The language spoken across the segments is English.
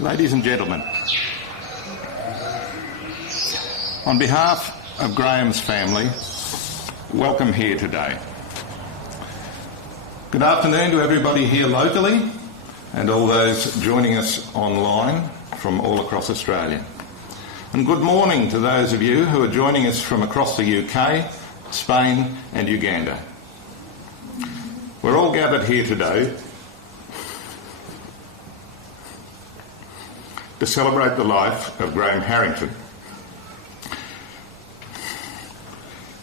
Ladies and gentlemen, on behalf of Graham's family, welcome here today. Good afternoon to everybody here locally and all those joining us online from all across Australia. And good morning to those of you who are joining us from across the UK, Spain and Uganda. We're all gathered here today to celebrate the life of Graham Harrington,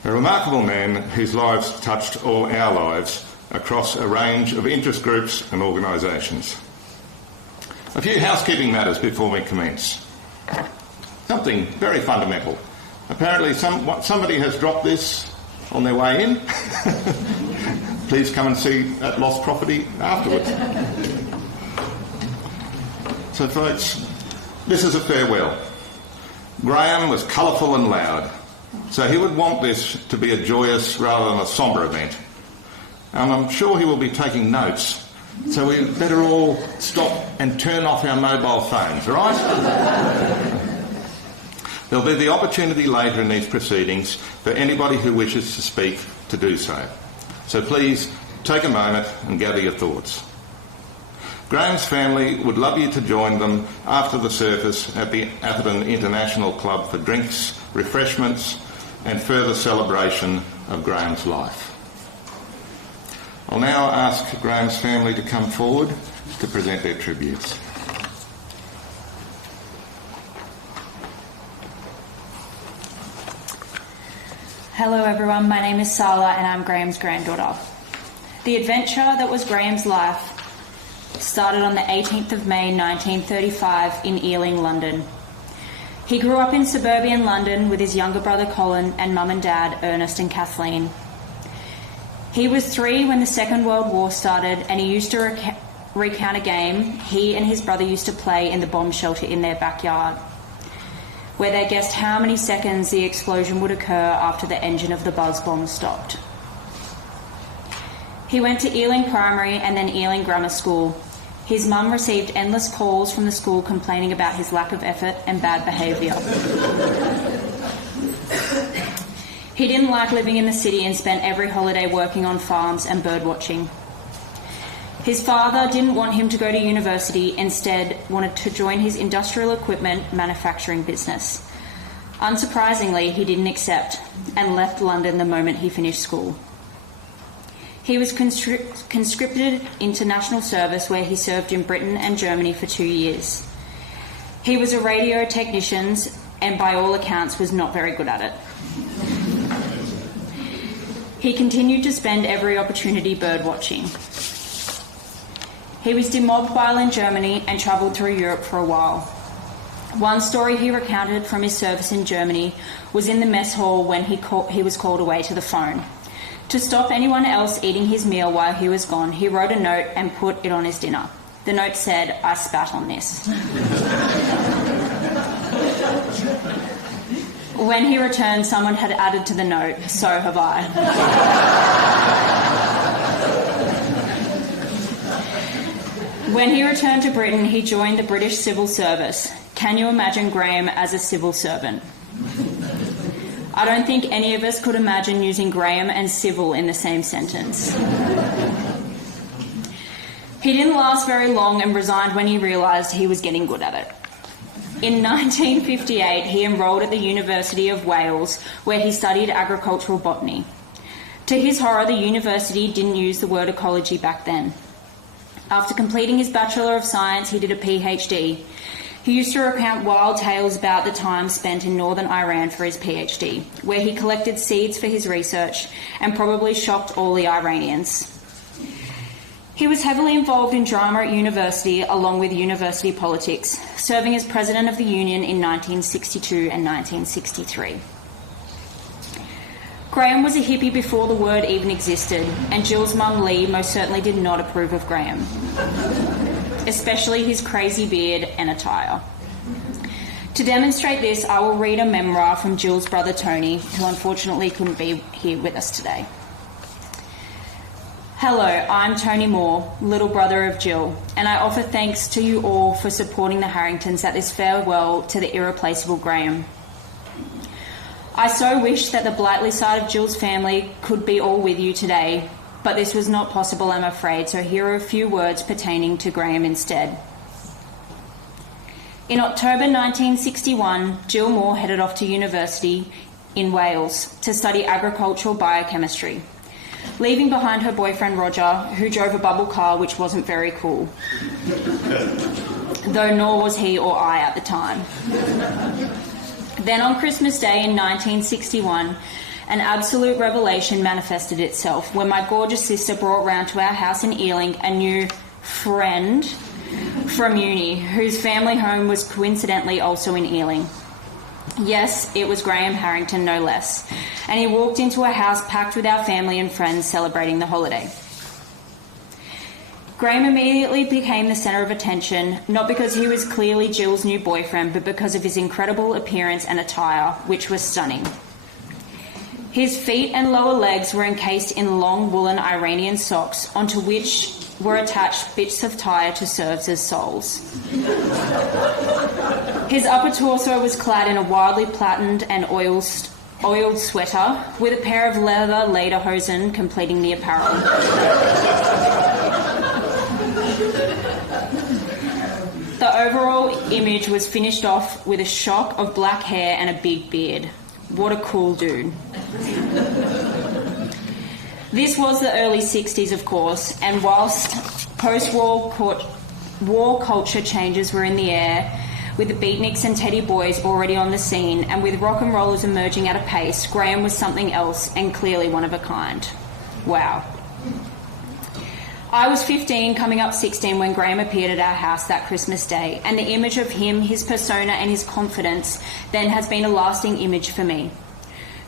a remarkable man whose lives touched all our lives across a range of interest groups and organisations. A few housekeeping matters before we commence. Something very fundamental. Apparently somebody has dropped this on their way in. Please come and see that lost property afterwards. So folks, this is a farewell. Graham was colourful and loud, so he would want this to be a joyous rather than a sombre event. And I'm sure he will be taking notes, so we better all stop and turn off our mobile phones, right? There'll be the opportunity later in these proceedings for anybody who wishes to speak to do so. So please take a moment and gather your thoughts. Graham's family would love you to join them after the service at the Atherton International Club for drinks, refreshments and further celebration of Graham's life. I'll now ask Graham's family to come forward to present their tributes. Hello everyone, my name is Sala and I'm Graham's granddaughter. The adventure that was Graham's life started on the 18th of May 1935 in Ealing, London. He grew up in suburban London with his younger brother Colin and mum and dad Ernest and Kathleen. He was 3 when the Second World War started and he used to recount a game he and his brother used to play in the bomb shelter in their backyard, where they guessed how many seconds the explosion would occur after the engine of the buzz bomb stopped. He went to Ealing Primary and then Ealing Grammar School. His mum received endless calls from the school complaining about his lack of effort and bad behaviour. He didn't like living in the city and spent every holiday working on farms and bird watching. His father didn't want him to go to university, instead wanted to join his industrial equipment manufacturing business. Unsurprisingly, he didn't accept and left London the moment he finished school. He was conscripted into national service where he served in Britain and Germany for 2 years. He was a radio technician and by all accounts was not very good at it. He continued to spend every opportunity bird watching. He was demobbed while in Germany and travelled through Europe for a while. One story he recounted from his service in Germany was in the mess hall when he was called away to the phone. To stop anyone else eating his meal while he was gone, he wrote a note and put it on his dinner. The note said, "I spat on this." When he returned, someone had added to the note, "So have I." When he returned to Britain, he joined the British Civil Service. Can you imagine Graham as a civil servant? I don't think any of us could imagine using Graham and civil in the same sentence. He didn't last very long and resigned when he realised he was getting good at it. In 1958, he enrolled at the University of Wales, where he studied agricultural botany. To his horror, the university didn't use the word ecology back then. After completing his Bachelor of Science, he did a PhD. He used to recount wild tales about the time spent in northern Iran for his PhD, where he collected seeds for his research and probably shocked all the Iranians. He was heavily involved in drama at university, along with university politics, serving as president of the union in 1962 and 1963. Graham was a hippie before the word even existed, and Jill's mum Lee most certainly did not approve of Graham, especially his crazy beard and attire. To demonstrate this, I will read a memoir from Jill's brother Tony, who unfortunately couldn't be here with us today. Hello, I'm Tony Moore, little brother of Jill, and I offer thanks to you all for supporting the Harringtons at this farewell to the irreplaceable Graham. I so wish that the Blightley side of Jill's family could be all with you today, but this was not possible, I'm afraid, so here are a few words pertaining to Graham instead. In October 1961, Jill Moore headed off to university in Wales to study agricultural biochemistry, leaving behind her boyfriend Roger, who drove a bubble car which wasn't very cool, though nor was he or I at the time. Then on Christmas Day in 1961, an absolute revelation manifested itself when my gorgeous sister brought round to our house in Ealing a new friend from uni, whose family home was coincidentally also in Ealing. Yes, it was Graham Harrington, no less, and he walked into a house packed with our family and friends celebrating the holiday. Graham immediately became the centre of attention, not because he was clearly Jill's new boyfriend, but because of his incredible appearance and attire, which was stunning. His feet and lower legs were encased in long woolen Iranian socks, onto which were attached bits of tire to serve as soles. His upper torso was clad in a wildly plaited and oiled sweater, with a pair of leather lederhosen completing the apparel. The overall image was finished off with a shock of black hair and a big beard. What a cool dude. This was the early 60s, of course, and whilst post-war war culture changes were in the air, with the beatniks and teddy boys already on the scene, and with rock and rollers emerging at a pace, Graham was something else and clearly one of a kind. Wow. I was 15, coming up 16, when Graham appeared at our house that Christmas Day, and the image of him, his persona and his confidence then has been a lasting image for me.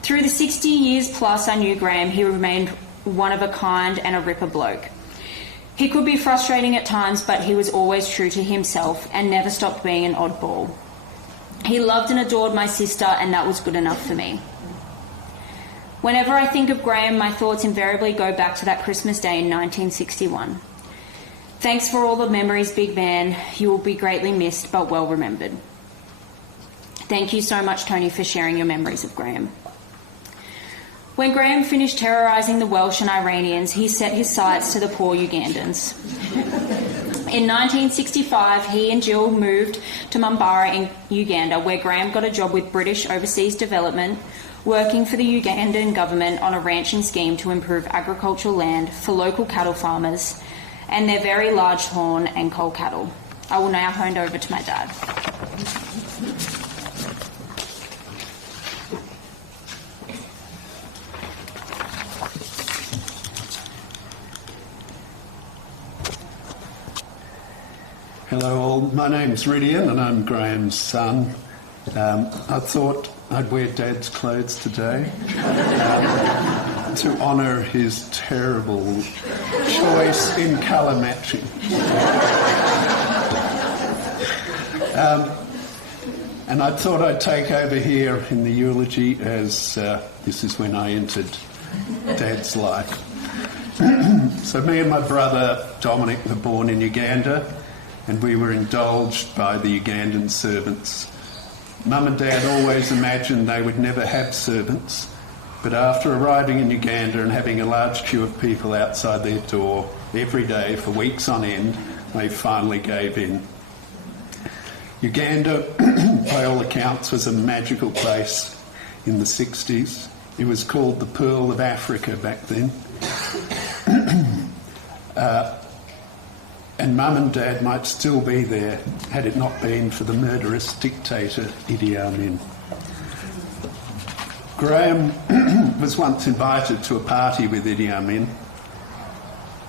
Through the 60 years plus I knew Graham, he remained one of a kind and a ripper bloke. He could be frustrating at times, but he was always true to himself and never stopped being an oddball. He loved and adored my sister, and that was good enough for me. Whenever I think of Graham, my thoughts invariably go back to that Christmas Day in 1961. Thanks for all the memories, big man. You will be greatly missed, but well remembered. Thank you so much, Tony, for sharing your memories of Graham. When Graham finished terrorising the Welsh and Iranians, he set his sights to the poor Ugandans. In 1965, he and Jill moved to Mambara in Uganda, where Graham got a job with British Overseas Development, working for the Ugandan government on a ranching scheme to improve agricultural land for local cattle farmers and their very large horn and coal cattle. I will now hand over to my dad. Hello all, my name's Ridian and I'm Graham's son. I thought I'd wear Dad's clothes today to honour his terrible choice in colour matching. And I thought I'd take over here in the eulogy as this is when I entered Dad's life. So me and my brother Dominic were born in Uganda, and we were indulged by the Ugandan servants. Mum and Dad always imagined they would never have servants, but after arriving in Uganda and having a large queue of people outside their door every day for weeks on end, they finally gave in. Uganda, by all accounts, was a magical place in the 60s. It was called the Pearl of Africa back then. And Mum and Dad might still be there had it not been for the murderous dictator Idi Amin. Graham was once invited to a party with Idi Amin,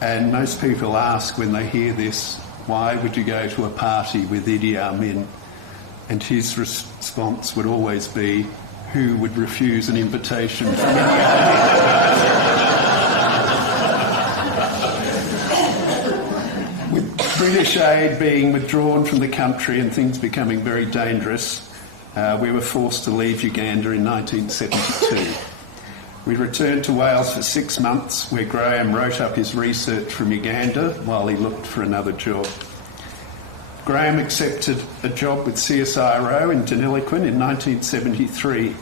and most people ask when they hear this, why would you go to a party with Idi Amin? And his response would always be, who would refuse an invitation from Idi Amin? British aid being withdrawn from the country and things becoming very dangerous, we were forced to leave Uganda in 1972. We returned to Wales for 6 months, where Graham wrote up his research from Uganda while he looked for another job. Graham accepted a job with CSIRO in Deniliquin in 1973,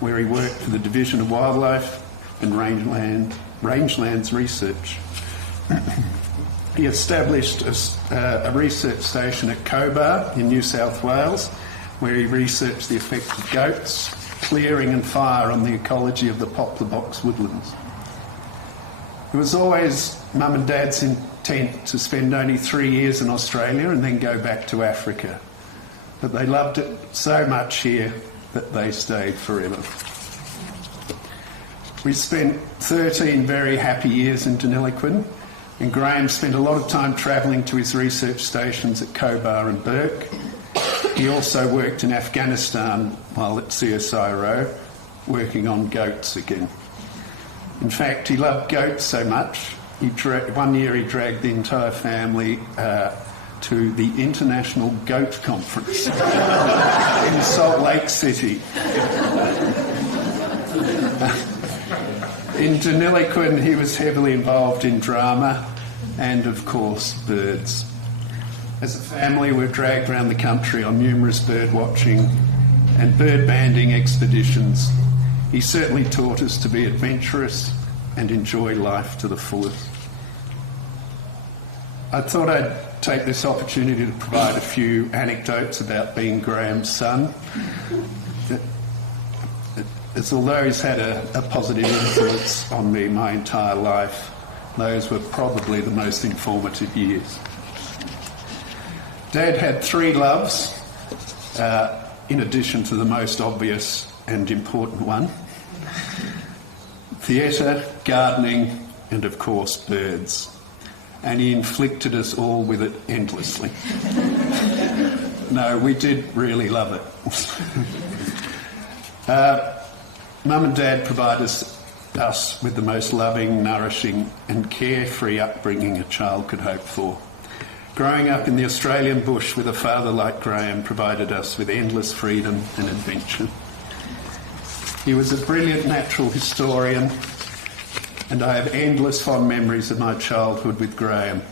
where he worked for the Division of Wildlife and Rangelands Research. He established a research station at Cobar in New South Wales, where he researched the effect of goats, clearing and fire on the ecology of the poplar box woodlands. It was always Mum and Dad's intent to spend only 3 years in Australia and then go back to Africa. But they loved it so much here that they stayed forever. We spent 13 very happy years in Deniliquin, and Graham spent a lot of time travelling to his research stations at Cobar and Burke. He also worked in Afghanistan while at CSIRO, working on goats again. In fact, he loved goats so much, one year he dragged the entire family to the International Goat Conference in Salt Lake City. In Deniliquin, he was heavily involved in drama and, of course, birds. As a family, we were dragged around the country on numerous bird watching and bird banding expeditions. He certainly taught us to be adventurous and enjoy life to the fullest. I thought I'd take this opportunity to provide a few anecdotes about being Graham's son. It's although he's had a positive influence on me my entire life, those were probably the most informative years. Dad had 3 loves, in addition to the most obvious and important one: theatre, gardening, and of course birds. And he inflicted us all with it endlessly. No, we did really love it. Mum and Dad provided us with the most loving, nourishing and carefree upbringing a child could hope for. Growing up in the Australian bush with a father like Graham provided us with endless freedom and adventure. He was a brilliant natural historian, and I have endless fond memories of my childhood with Graham,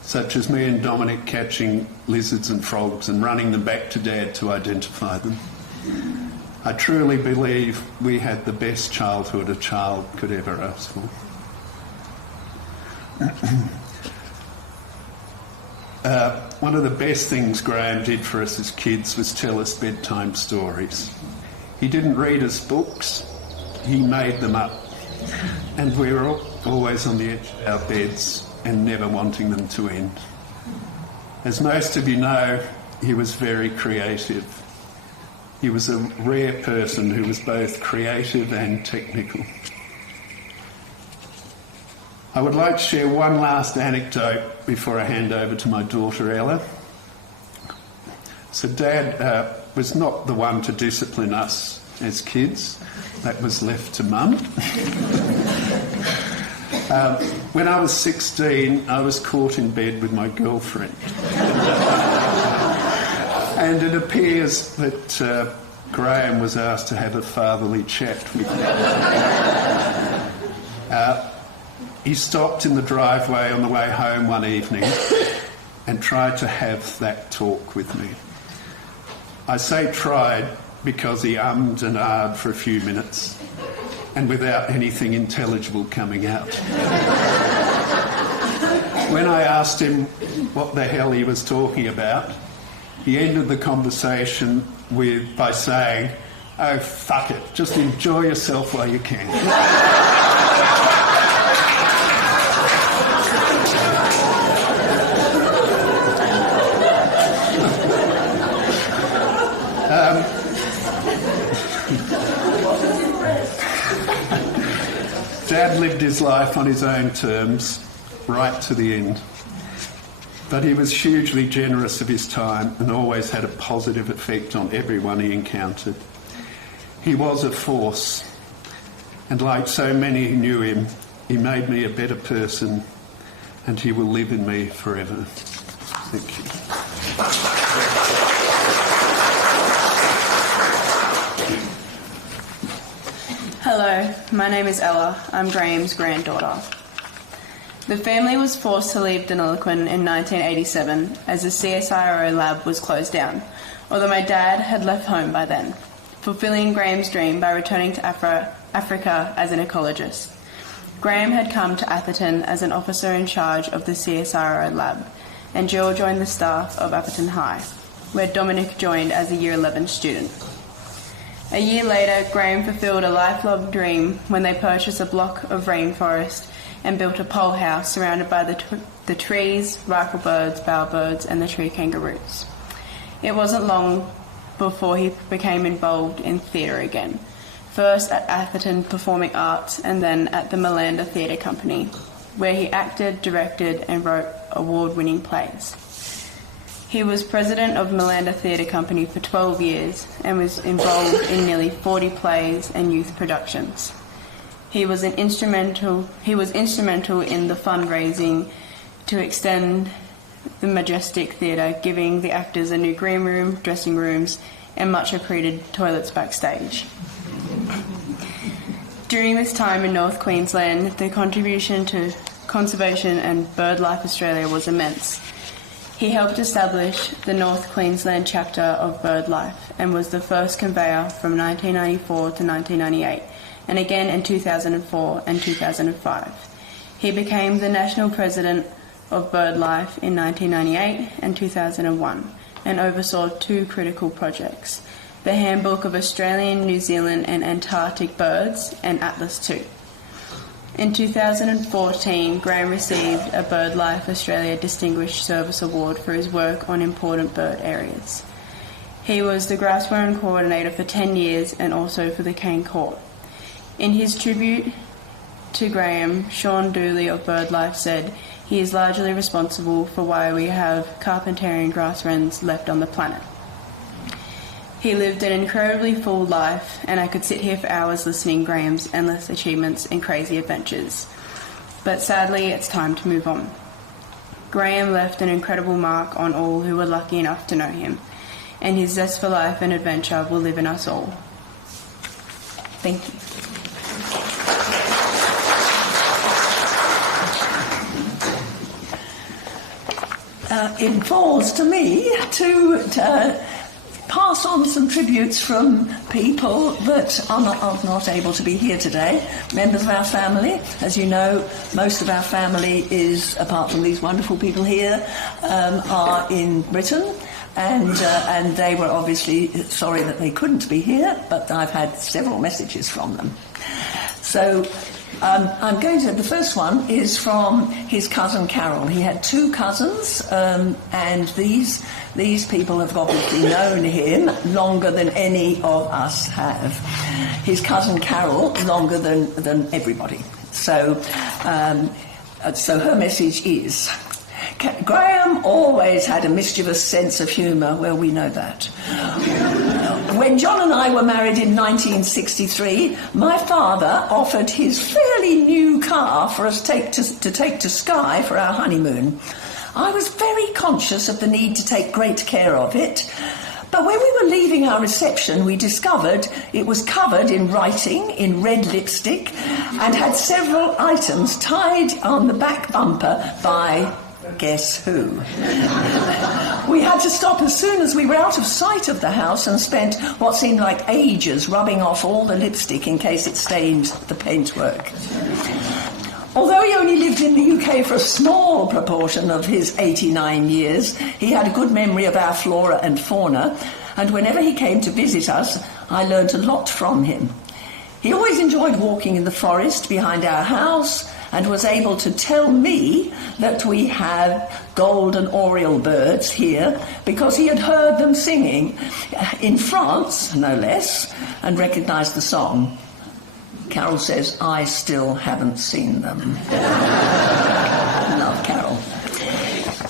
such as me and Dominic catching lizards and frogs and running them back to Dad to identify them. I truly believe we had the best childhood a child could ever ask for. One of the best things Graham did for us as kids was tell us bedtime stories. He didn't read us books, he made them up. And we were always on the edge of our beds and never wanting them to end. As most of you know, he was very creative. He was a rare person who was both creative and technical. I would like to share one last anecdote before I hand over to my daughter Ella. So Dad was not the one to discipline us as kids. That was left to Mum. When I was 16, I was caught in bed with my girlfriend. And it appears that Graham was asked to have a fatherly chat with me. He stopped in the driveway on the way home one evening and tried to have that talk with me. I say tried because he ummed and ahed for a few minutes and without anything intelligible coming out. When I asked him what the hell he was talking about, he ended the conversation by saying, "Oh, fuck it, just enjoy yourself while you can." Dad lived his life on his own terms, right to the end. But he was hugely generous of his time and always had a positive effect on everyone he encountered. He was a force, and like so many who knew him, he made me a better person, and he will live in me forever. Thank you. Hello, my name is Ella. I'm Graham's granddaughter. The family was forced to leave Deniliquin in 1987 as the CSIRO lab was closed down, although my dad had left home by then, fulfilling Graham's dream by returning to Africa as an ecologist. Graham had come to Atherton as an officer in charge of the CSIRO lab, and Jill joined the staff of Atherton High, where Dominic joined as a Year 11 student. A year later, Graham fulfilled a lifelong dream when they purchased a block of rainforest and built a pole house surrounded by the trees, riflebirds, bowerbirds and the tree kangaroos. It wasn't long before he became involved in theatre again, first at Atherton Performing Arts and then at the Malanda Theatre Company, where he acted, directed and wrote award-winning plays. He was president of Malanda Theatre Company for 12 years and was involved in nearly 40 plays and youth productions. He was instrumental in the fundraising to extend the majestic theatre, giving the actors a new green room, dressing rooms and much accredited toilets backstage. During this time in North Queensland, the contribution to conservation and BirdLife Australia was immense. He helped establish the North Queensland chapter of BirdLife and was the first conveyor from 1994 to 1998, and again in 2004 and 2005. He became the national president of BirdLife in 1998 and 2001 and oversaw two critical projects, the Handbook of Australian, New Zealand and Antarctic Birds and Atlas II. In 2014, Graham received a BirdLife Australia Distinguished Service Award for his work on important bird areas. He was the Grassland Coordinator for 10 years and also for the Cane Court. In his tribute to Graham, Sean Dooley of BirdLife said, "He is largely responsible for why we have Carpentarian grass wrens left on the planet. He lived an incredibly full life, and I could sit here for hours listening Graham's endless achievements and crazy adventures. But sadly, it's time to move on. Graham left an incredible mark on all who were lucky enough to know him, and his zest for life and adventure will live in us all." Thank you. It falls to me to pass on some tributes from people that are not able to be here today, members of our family. As you know, most of our family is, apart from these wonderful people here, are in Britain, and they were obviously sorry that they couldn't be here, but I've had several messages from them. So the first one is from his cousin Carol. He had two cousins, and these people have obviously known him longer than any of us have. His cousin Carol longer than everybody. So her message is, Graham always had a mischievous sense of humour. Well, we know that. When John and I were married in 1963, my father offered his fairly new car for us to take to Skye for our honeymoon. I was very conscious of the need to take great care of it, but when we were leaving our reception, we discovered it was covered in writing in red lipstick and had several items tied on the back bumper by guess who. We had to stop as soon as we were out of sight of the house and spent what seemed like ages rubbing off all the lipstick in case it stained the paintwork. Although he only lived in the UK for a small proportion of his 89 years, he had a good memory of our flora and fauna, and whenever he came to visit us, I learnt a lot from him. He always enjoyed walking in the forest behind our house and was able to tell me that we have golden oriole birds here because he had heard them singing in France, no less, and recognised the song. Carol says, I still haven't seen them. Love Carol.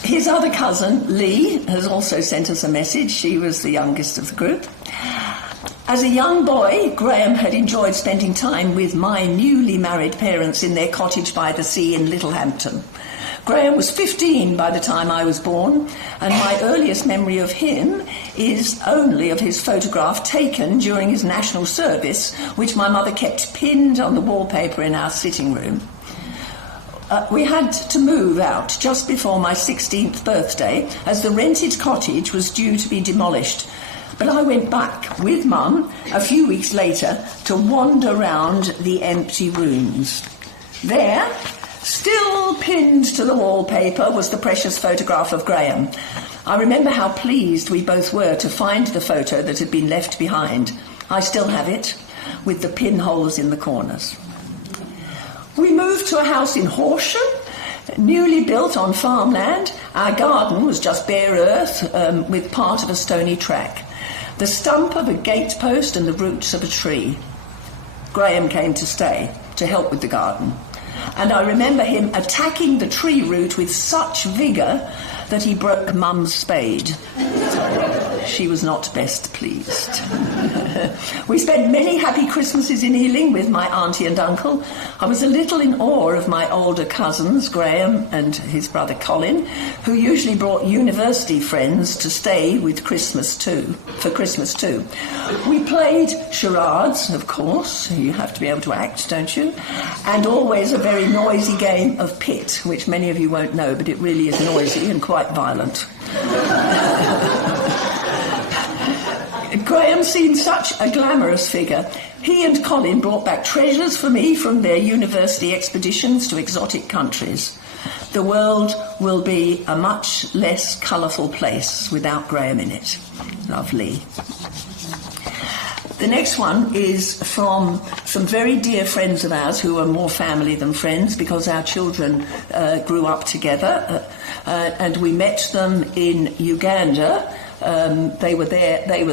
His other cousin, Lee, has also sent us a message. She was the youngest of the group. As a young boy, Graham had enjoyed spending time with my newly married parents in their cottage by the sea in Littlehampton. Graham was 15 by the time I was born, and my earliest memory of him is only of his photograph taken during his national service, which my mother kept pinned on the wallpaper in our sitting room. We had to move out just before my 16th birthday, as the rented cottage was due to be demolished. But I went back with Mum a few weeks later to wander round the empty rooms. There, still pinned to the wallpaper, was the precious photograph of Graham. I remember how pleased we both were to find the photo that had been left behind. I still have it, with the pinholes in the corners. We moved to a house in Horsham, newly built on farmland. Our garden was just bare earth, with part of a stony track, the stump of a gatepost and the roots of a tree. Graham came to stay, to help with the garden. And I remember him attacking the tree root with such vigour that he broke Mum's spade. She was not best pleased. We spent many happy Christmases in Ealing with my auntie and uncle. I was a little in awe of my older cousins, Graham and his brother Colin, who usually brought university friends to stay with for Christmas too. We played charades, of course. You have to be able to act, don't you? And always a very noisy game of pit, which many of you won't know, but it really is noisy and quite violent. Graham seemed such a glamorous figure. He and Colin brought back treasures for me from their university expeditions to exotic countries. The world will be a much less colourful place without Graham in it. Lovely. The next one is from some very dear friends of ours who are more family than friends, because our children grew up together, and we met them in Uganda. They were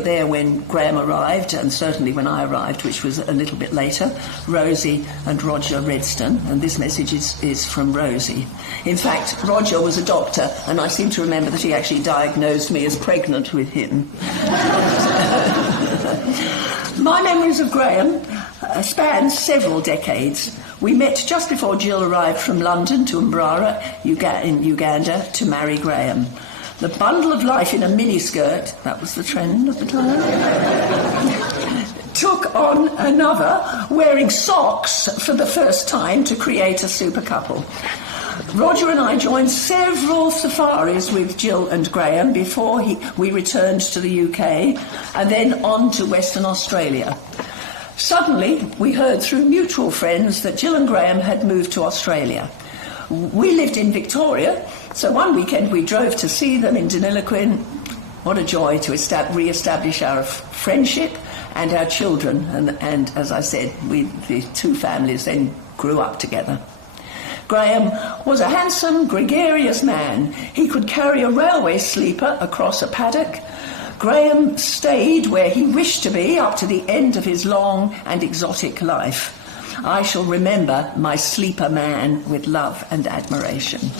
there when Graham arrived, and certainly when I arrived, which was a little bit later. Rosie and Roger Redston, and this message is from Rosie. In fact, Roger was a doctor, and I seem to remember that he actually diagnosed me as pregnant with him. My memories of Graham span several decades. We met just before Jill arrived from London to Mbarara in Uganda to marry Graham. The bundle of life in a miniskirt, that was the trend at the time, took on another, wearing socks for the first time to create a super couple. Roger and I joined several safaris with Jill and Graham before we returned to the UK, and then on to Western Australia. Suddenly, we heard through mutual friends that Jill and Graham had moved to Australia. We lived in Victoria, so one weekend we drove to see them in Deniliquin. What a joy to re-establish our friendship and our children. And as I said, the two families then grew up together. Graham was a handsome, gregarious man. He could carry a railway sleeper across a paddock. Graham stayed where he wished to be up to the end of his long and exotic life. I shall remember my sleeper man with love and admiration.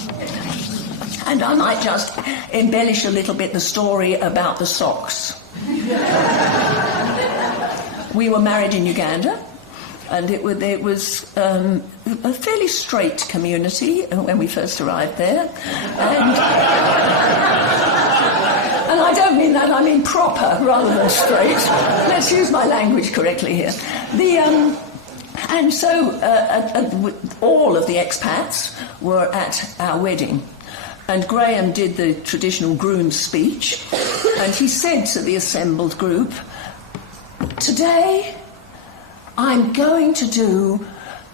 And I might just embellish a little bit the story about the socks. We were married in Uganda, and it was a fairly straight community when we first arrived there. And I don't mean that, I mean proper rather than straight. Let's use my language correctly here. And so all of the expats were at our wedding. And Graham did the traditional groom's speech, and he said to the assembled group, "Today, I'm going to do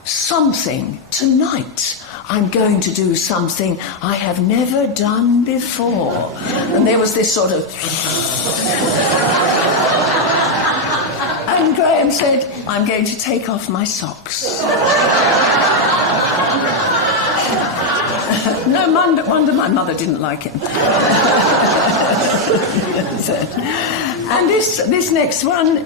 something. Tonight, I'm going to do something I have never done before." And there was this sort of... And Graham said, "I'm going to take off my socks." No wonder my mother didn't like him. And this next one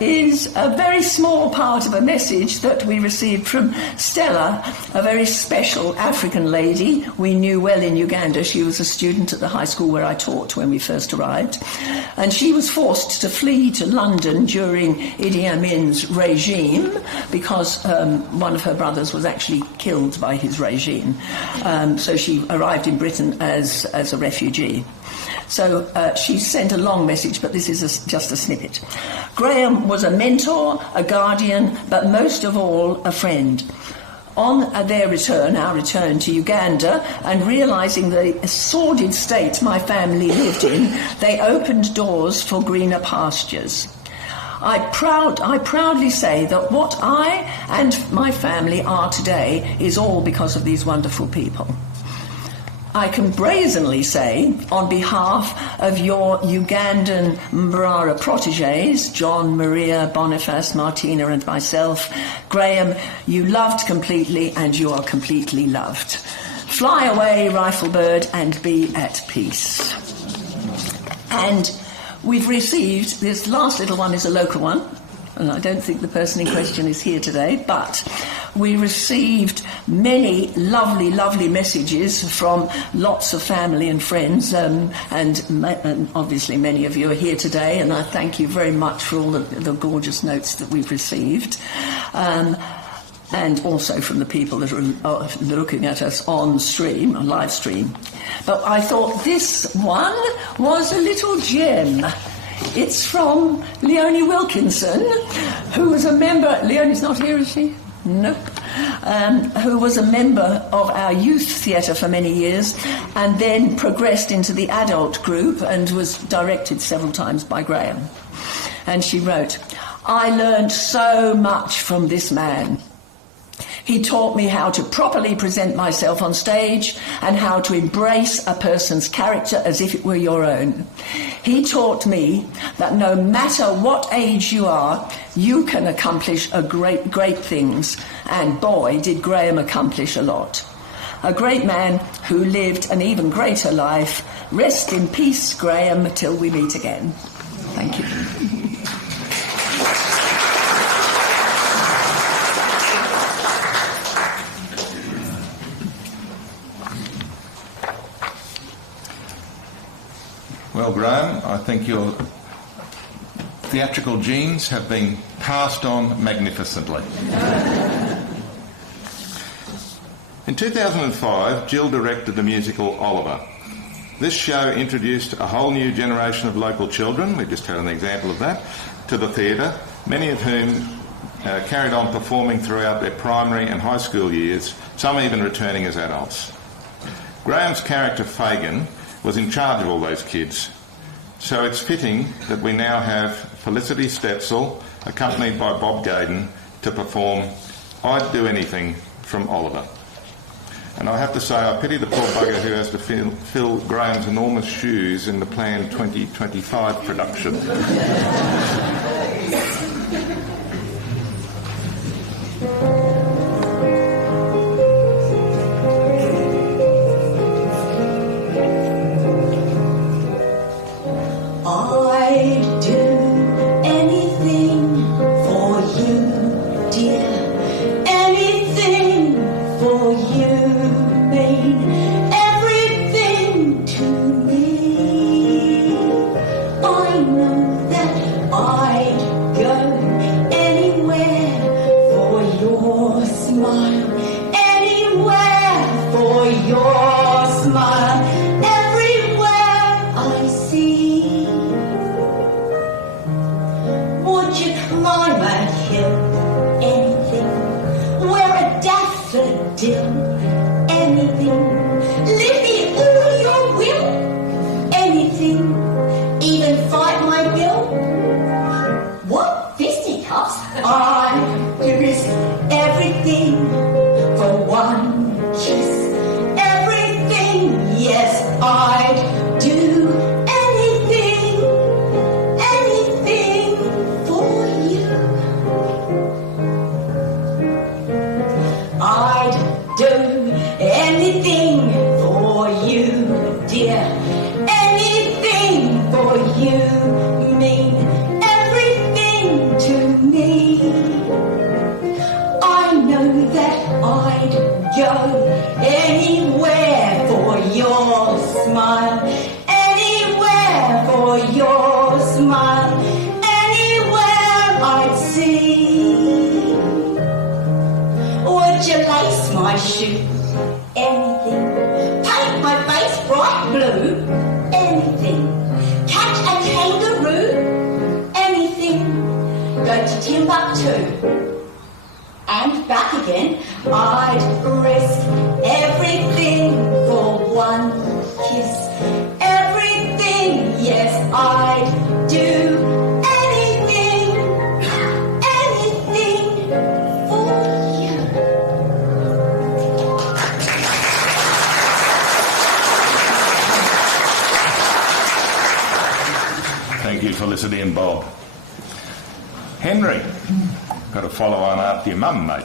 is a very small part of a message that we received from Stella, a very special African lady we knew well in Uganda. She was a student at the high school where I taught when we first arrived. And she was forced to flee to London during Idi Amin's regime because one of her brothers was actually killed by his regime. So she arrived in Britain as a refugee. So she sent a long message, but this is just a snippet. Graham was a mentor, a guardian, but most of all, a friend. On their return, our return to Uganda, and realising the sordid state my family lived in, they opened doors for greener pastures. I proudly say that what I and my family are today is all because of these wonderful people. I can brazenly say, on behalf of your Ugandan Mbarara protégés, John, Maria, Boniface, Martina and myself, Graham, you loved completely and you are completely loved. Fly away, rifle bird, and be at peace. And we've received, this last little one is a local one, and I don't think the person in question is here today, but we received many lovely, lovely messages from lots of family and friends, and obviously many of you are here today, and I thank you very much for all the gorgeous notes that we've received. And also from the people that are looking at us on stream, on live stream. But I thought this one was a little gem. It's from Leonie Wilkinson, who was a member... Leonie's not here, is she? Nope. Who was a member of our youth theatre for many years and then progressed into the adult group and was directed several times by Graham. And she wrote, I learned so much from this man. He taught me how to properly present myself on stage and how to embrace a person's character as if it were your own. He taught me that no matter what age you are, you can accomplish great things. And boy, did Graham accomplish a lot. A great man who lived an even greater life. Rest in peace, Graham, till we meet again. Thank you. Well, Graham, I think your theatrical genes have been passed on magnificently. In 2005, Jill directed the musical Oliver. This show introduced a whole new generation of local children, we just had an example of that, to the theatre, many of whom carried on performing throughout their primary and high school years, some even returning as adults. Graham's character Fagin was in charge of all those kids. So it's fitting that we now have Felicity Stetzel, accompanied by Bob Gaydon, to perform I'd Do Anything from Oliver. And I have to say, I pity the poor bugger who has to fill Graham's enormous shoes in the planned 2025 production. Anything for you, glue, anything. Catch a kangaroo, anything. Go to Timbuktu and back again. I'd risk everything for one kiss. Everything, yes, I'd do anything for you. Thank you, Felicity and Bob. Henry, got to follow on after your mum, mate.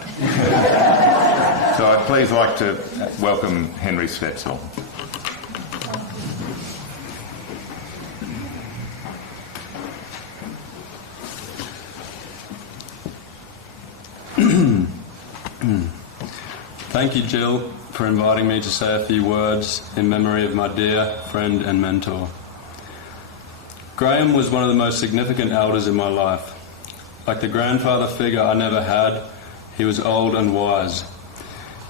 So I'd please like to welcome Henry Stetzel. Thank you, Jill, for inviting me to say a few words in memory of my dear friend and mentor. Graham was one of the most significant elders in my life. Like the grandfather figure I never had, he was old and wise.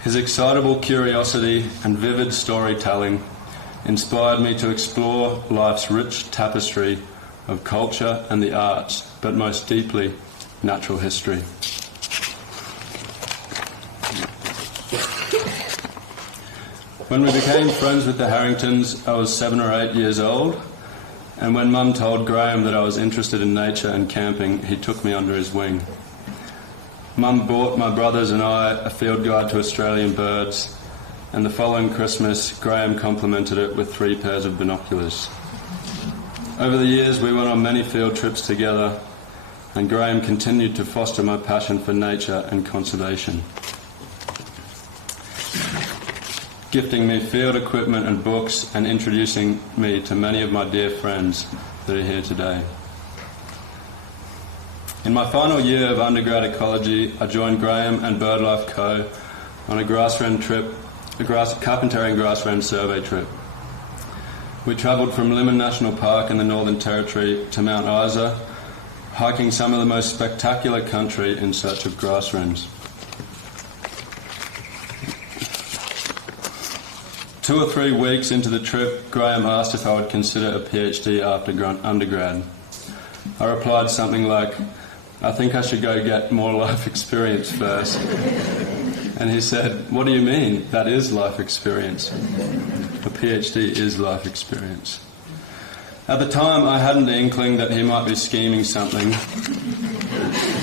His excitable curiosity and vivid storytelling inspired me to explore life's rich tapestry of culture and the arts, but most deeply, natural history. When we became friends with the Harringtons, I was 7 or 8 years old, and when Mum told Graham that I was interested in nature and camping, he took me under his wing. Mum bought my brothers and I a field guide to Australian birds, and the following Christmas, Graham complemented it with 3 pairs of binoculars. Over the years, we went on many field trips together, and Graham continued to foster my passion for nature and conservation, gifting me field equipment and books and introducing me to many of my dear friends that are here today. In my final year of undergrad ecology, I joined Graham and BirdLife Co. on a grassland trip, a carpentarian grassland survey trip. We travelled from Limmen National Park in the Northern Territory to Mount Isa, hiking some of the most spectacular country in search of grasslands. 2 or 3 weeks into the trip, Graham asked if I would consider a PhD after undergrad. I replied something like, "I think I should go get more life experience first." And he said, "What do you mean? That is life experience. A PhD is life experience." At the time, I hadn't the inkling that he might be scheming something.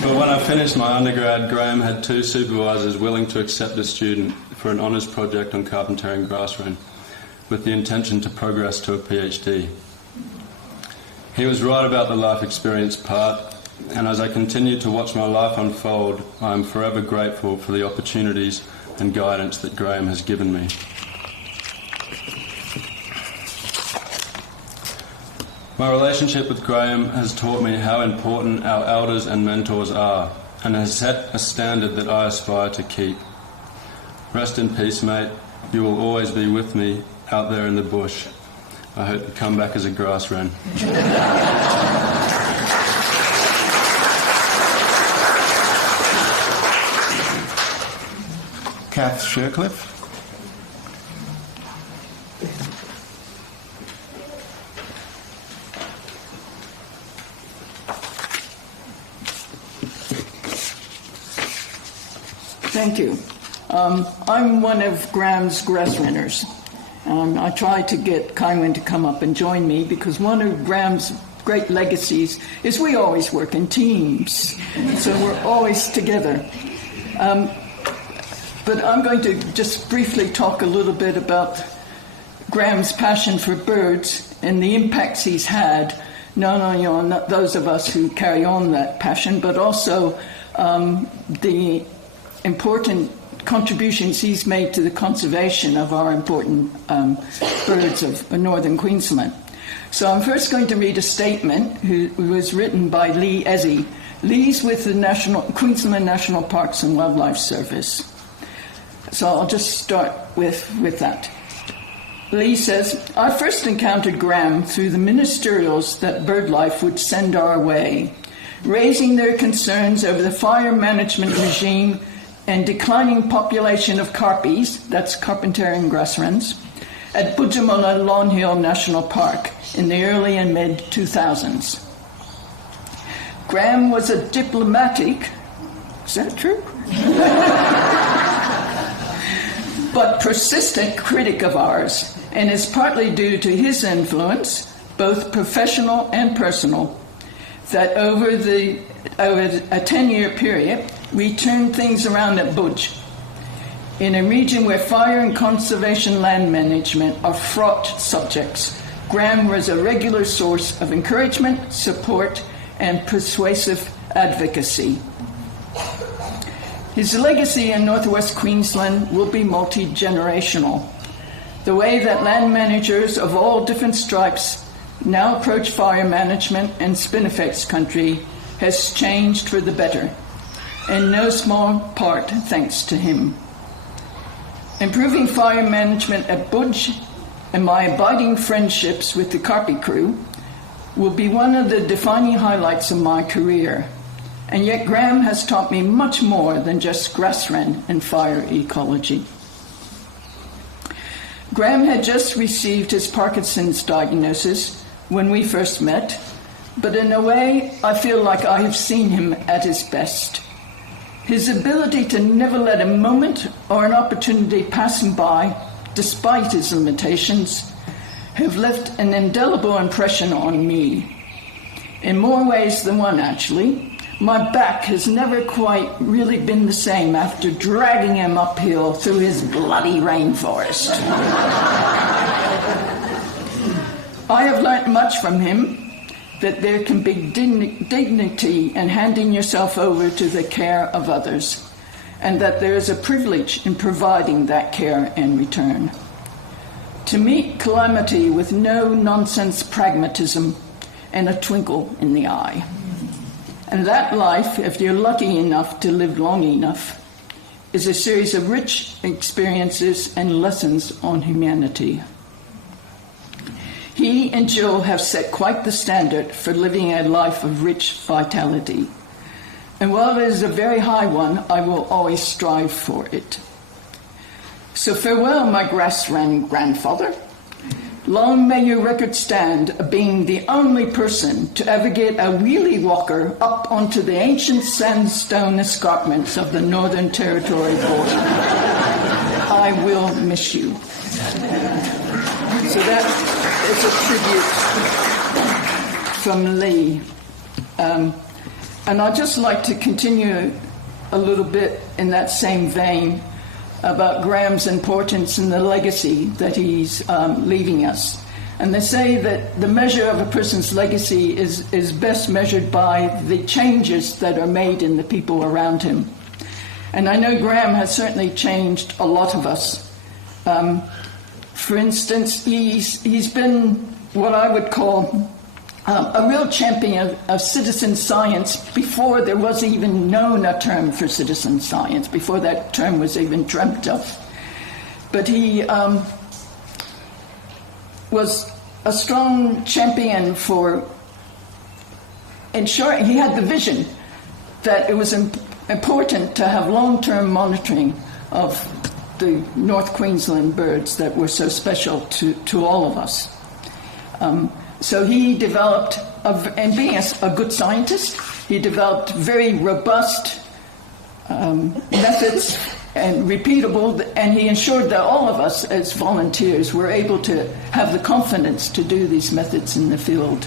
But when I finished my undergrad, Graham had 2 supervisors willing to accept a student for an honours project on carpentarian grassland, with the intention to progress to a PhD. He was right about the life experience part, and as I continue to watch my life unfold, I am forever grateful for the opportunities and guidance that Graham has given me. My relationship with Graham has taught me how important our elders and mentors are, and has set a standard that I aspire to keep. Rest in peace, mate. You will always be with me out there in the bush. I hope you come back as a grass wren. Kath Shercliffe. Thank you. I'm one of Graham's grass runners. I tried to get Kynwyn to come up and join me because one of Graham's great legacies is we always work in teams. So we're always together. But I'm going to just briefly talk a little bit about Graham's passion for birds and the impacts he's had, not only on those of us who carry on that passion, but also the important contributions he's made to the conservation of our important birds of northern Queensland. So I'm first going to read a statement who was written by Lee Ezzy. Lee's with the Queensland National Parks and Wildlife Service. So I'll just start with that. Lee says, "I first encountered Graham through the ministerials that BirdLife would send our way, raising their concerns over the fire management regime and declining population of carpies," that's carpentarian grass wrens, at Budjamala Lawn Hill National Park in the early and mid-2000s. Graham was a diplomatic, is that true? but persistent critic of ours, and is partly due to his influence, both professional and personal, that over a 10-year period, we turned things around at Budj, in a region where fire and conservation land management are fraught subjects. Graham was a regular source of encouragement, support, and persuasive advocacy. His legacy in northwest Queensland will be multi-generational. The way that land managers of all different stripes now approach fire management in Spinifex country has changed for the better, in no small part thanks to him. Improving fire management at Budj and my abiding friendships with the Carpi crew will be one of the defining highlights of my career. And yet Graham has taught me much more than just grassland and fire ecology. Graham had just received his Parkinson's diagnosis when we first met, but in a way I feel like I have seen him at his best. His ability to never let a moment or an opportunity pass him by, despite his limitations, have left an indelible impression on me. In more ways than one, actually. My back has never quite really been the same after dragging him uphill through his bloody rainforest. I have learnt much from him, that there can be dignity in handing yourself over to the care of others, and that there is a privilege in providing that care in return. To meet calamity with no nonsense pragmatism and a twinkle in the eye. And that life, if you're lucky enough to live long enough, is a series of rich experiences and lessons on humanity. He and Jill have set quite the standard for living a life of rich vitality. And while it is a very high one, I will always strive for it. So farewell, my grassland grandfather. Long may your record stand of being the only person to ever get a wheelie walker up onto the ancient sandstone escarpments of the Northern Territory border. I will miss you. So that is a tribute from Lee. And I'd just like to continue a little bit in that same vein about Graham's importance and the legacy that he's leaving us. And they say that the measure of a person's legacy is best measured by the changes that are made in the people around him. And I know Graham has certainly changed a lot of us. For instance, he's been what I would call a real champion of citizen science before there was even known a term for citizen science, before that term was even dreamt of. But he was a strong champion for ensuring, he had the vision that it was important to have long-term monitoring of the North Queensland birds that were so special to all of us. So he developed, and being a good scientist, he developed very robust methods and repeatable, and he ensured that all of us as volunteers were able to have the confidence to do these methods in the field.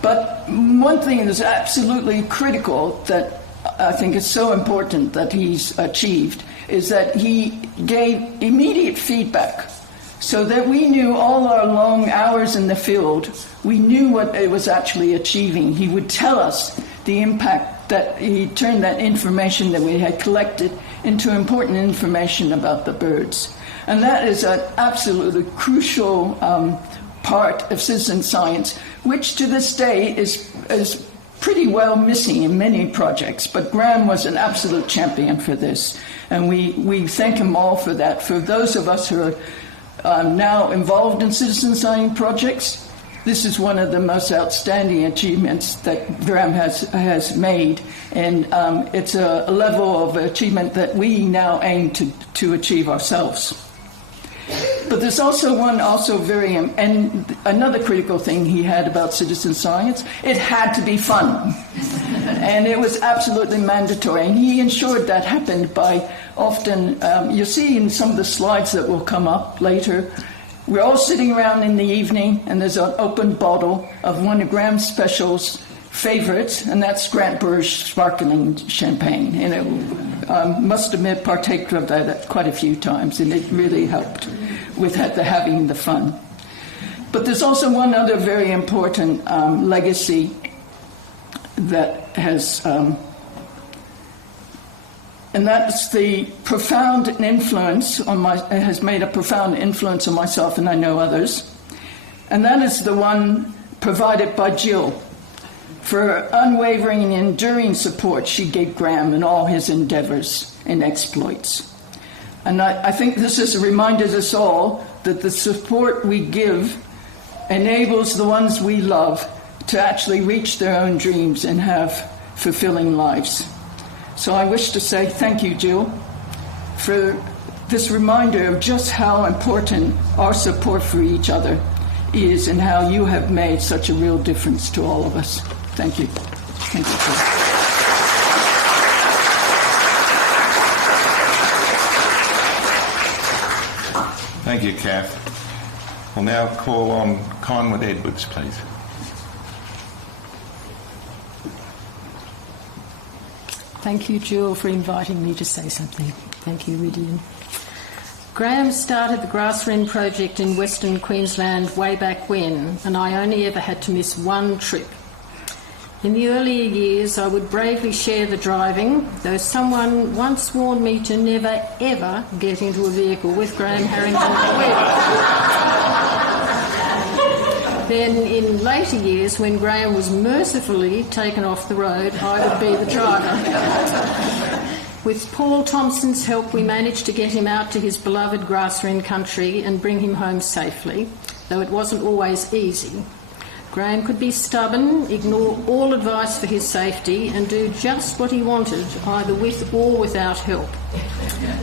But one thing that is absolutely critical that I think is so important that he's achieved is that he gave immediate feedback so that we knew all our long hours in the field, we knew what it was actually achieving. He would tell us the impact that he turned that information that we had collected into important information about the birds. And that is an absolutely crucial part of citizen science, which to this day is pretty well missing in many projects. But Graham was an absolute champion for this. And we thank him all for that. For those of us who are now involved in citizen science projects, this is one of the most outstanding achievements that Graham has made, and it's a level of achievement that we now aim to achieve ourselves. But But there's also and another critical thing he had about citizen science, it had to be fun. And it was absolutely mandatory. And he ensured that happened by often, you'll see in some of the slides that will come up later, we're all sitting around in the evening and there's an open bottle of one of Graham's Special's favorites, and that's Grant Burr's sparkling champagne. And it must admit, partaked of that quite a few times, and it really helped with having the fun. But there's also one other very important legacy that has, and that's the profound influence has made a profound influence on myself, and I know others. And that is the one provided by Jill for unwavering and enduring support she gave Graham in all his endeavors and exploits. And I think this is a reminder to us all that the support we give enables the ones we love to actually reach their own dreams and have fulfilling lives. So I wish to say thank you, Jill, for this reminder of just how important our support for each other is and how you have made such a real difference to all of us. Thank you. Thank you, Jill. Thank you, Kath. We'll now call on Conway Edwards, please. Thank you, Jill, for inviting me to say something. Thank you, Ridian. Graham started the grass wren project in Western Queensland way back when, and I only ever had to miss one trip. In the earlier years, I would bravely share the driving, though someone once warned me to never, ever get into a vehicle with Graham Harrington. Then, in later years, when Graham was mercifully taken off the road, I would be the driver. With Paul Thompson's help, we managed to get him out to his beloved grass wren country and bring him home safely, though it wasn't always easy. Graham could be stubborn, ignore all advice for his safety, and do just what he wanted, either with or without help.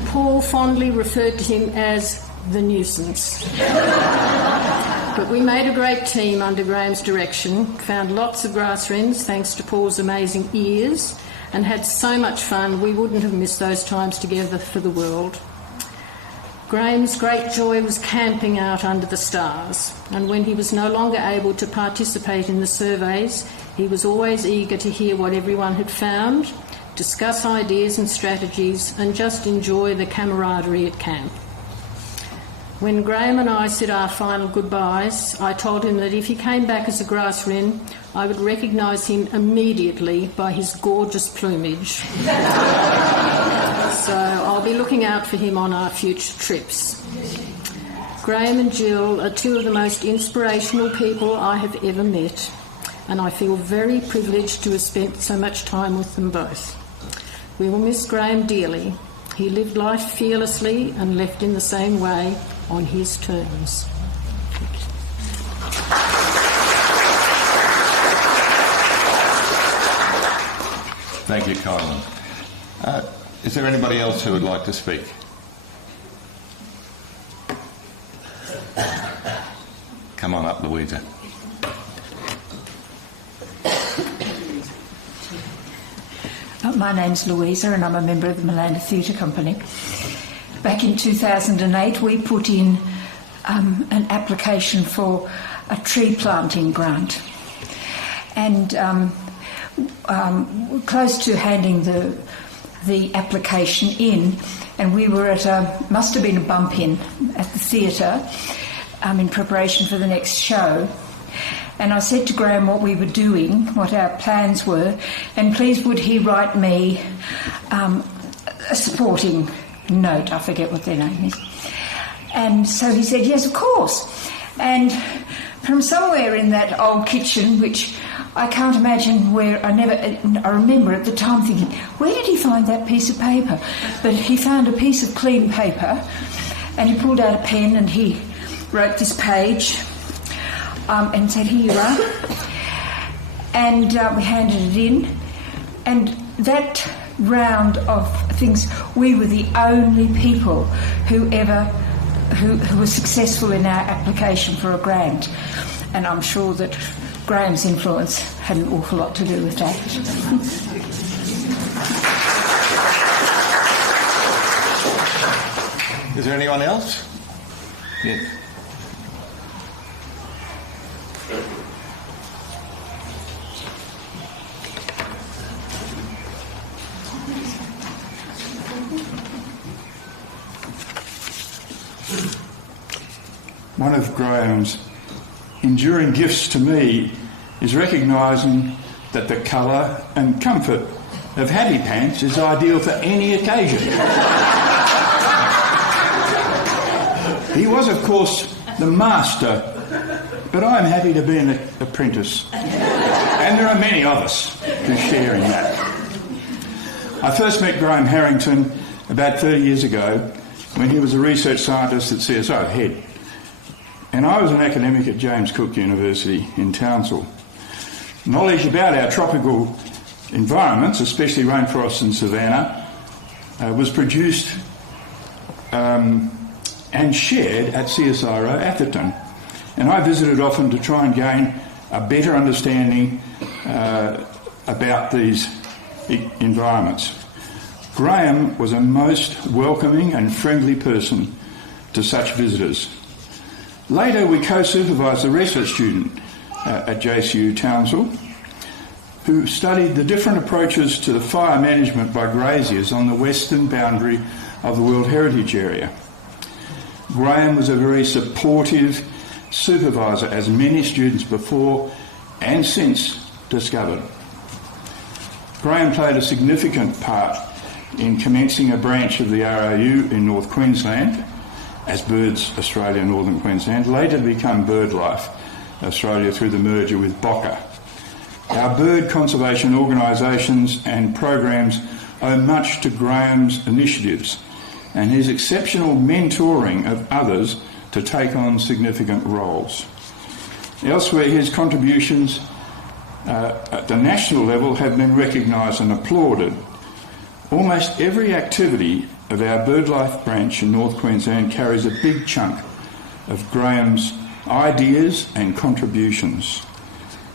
Paul fondly referred to him as the nuisance. But we made a great team under Graham's direction, found lots of grass wrens thanks to Paul's amazing ears, and had so much fun we wouldn't have missed those times together for the world. Graham's great joy was camping out under the stars, and when he was no longer able to participate in the surveys, he was always eager to hear what everyone had found, discuss ideas and strategies, and just enjoy the camaraderie at camp. When Graham and I said our final goodbyes, I told him that if he came back as a grass wren, I would recognise him immediately by his gorgeous plumage. So I'll be looking out for him on our future trips. Graham and Jill are two of the most inspirational people I have ever met, and I feel very privileged to have spent so much time with them both. We will miss Graham dearly. He lived life fearlessly and left in the same way, on his terms. Thank you, Colin. Is there anybody else who would like to speak? Come on up, Louisa. My name's Louisa and I'm a member of the Malanda Theatre Company. Back in 2008 we put in an application for a tree planting grant, and close to handing the application in, and we were at must have been a bump in at the theatre in preparation for the next show. And I said to Graham what we were doing, what our plans were, and please would he write me a supporting note. I forget what their name is. And so he said, yes, of course. And from somewhere in that old kitchen, which I can't imagine where, I remember at the time thinking, where did he find that piece of paper? But he found a piece of clean paper, and he pulled out a pen and he wrote this page and said, here you are. And we handed it in, and that round of things, we were the only people who ever who were successful in our application for a grant. And I'm sure that Graham's influence had an awful lot to do with that. Is there anyone else? Yes. One of Graham's enduring gifts to me is recognising that the colour and comfort of Happy Pants is ideal for any occasion. He was, of course, the master, but I'm happy to be an apprentice. And there are many of us who share in that. I first met Graham Harrington about 30 years ago when he was a research scientist at CSO Head. And I was an academic at James Cook University in Townsville. Knowledge about our tropical environments, especially rainforests and savanna, was produced and shared at CSIRO Atherton. And I visited often to try and gain a better understanding about these environments. Graham was a most welcoming and friendly person to such visitors. Later, we co-supervised a research student at JCU Townsville who studied the different approaches to the fire management by graziers on the western boundary of the World Heritage Area. Graham was a very supportive supervisor, as many students before and since discovered. Graham played a significant part in commencing a branch of the RAU in North Queensland as Birds Australia Northern Queensland, later to become BirdLife Australia through the merger with Boca. Our bird conservation organisations and programs owe much to Graham's initiatives and his exceptional mentoring of others to take on significant roles. Elsewhere, his contributions at the national level have been recognised and applauded. Almost every activity of our BirdLife branch in North Queensland carries a big chunk of Graham's ideas and contributions.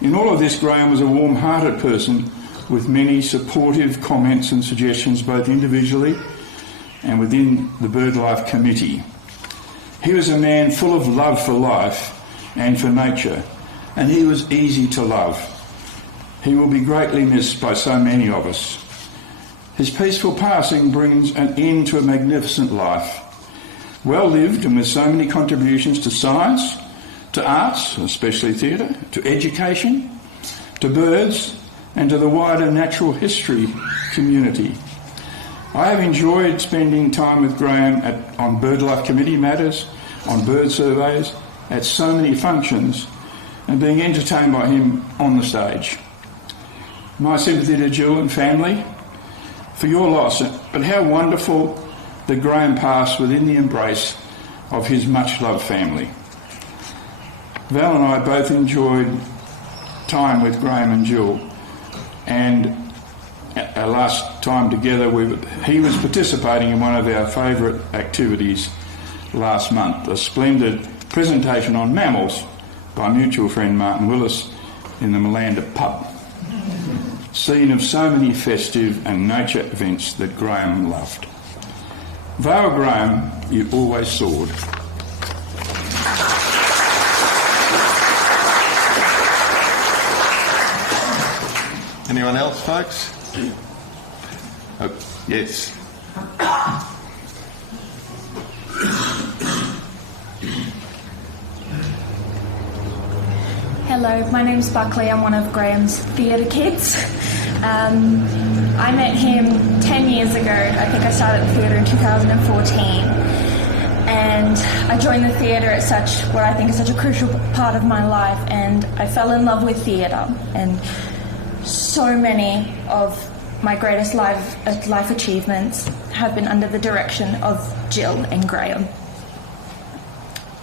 In all of this, Graham was a warm-hearted person with many supportive comments and suggestions both individually and within the BirdLife committee. He was a man full of love for life and for nature, and he was easy to love. He will be greatly missed by so many of us. His peaceful passing brings an end to a magnificent life, well lived and with so many contributions to science, to arts, especially theatre, to education, to birds, and to the wider natural history community. I have enjoyed spending time with Graham on BirdLife committee matters, on bird surveys, at so many functions, and being entertained by him on the stage. My sympathy to Jill and family for your loss, but how wonderful that Graham passed within the embrace of his much-loved family. Val and I both enjoyed time with Graham and Jill, and our last time together, he was participating in one of our favourite activities last month, a splendid presentation on mammals by mutual friend Martin Willis in the Malanda pub. Scene of so many festive and nature events that Graham loved. Val Graham, you always soared. Anyone else, folks? Oh, yes. Hello, my name's Buckley. I'm one of Graham's theatre kids. I met him 10 years ago. I think I started the theatre in 2014. And I joined the theatre at what I think is such a crucial part of my life, and I fell in love with theatre. And so many of my greatest life achievements have been under the direction of Jill and Graham.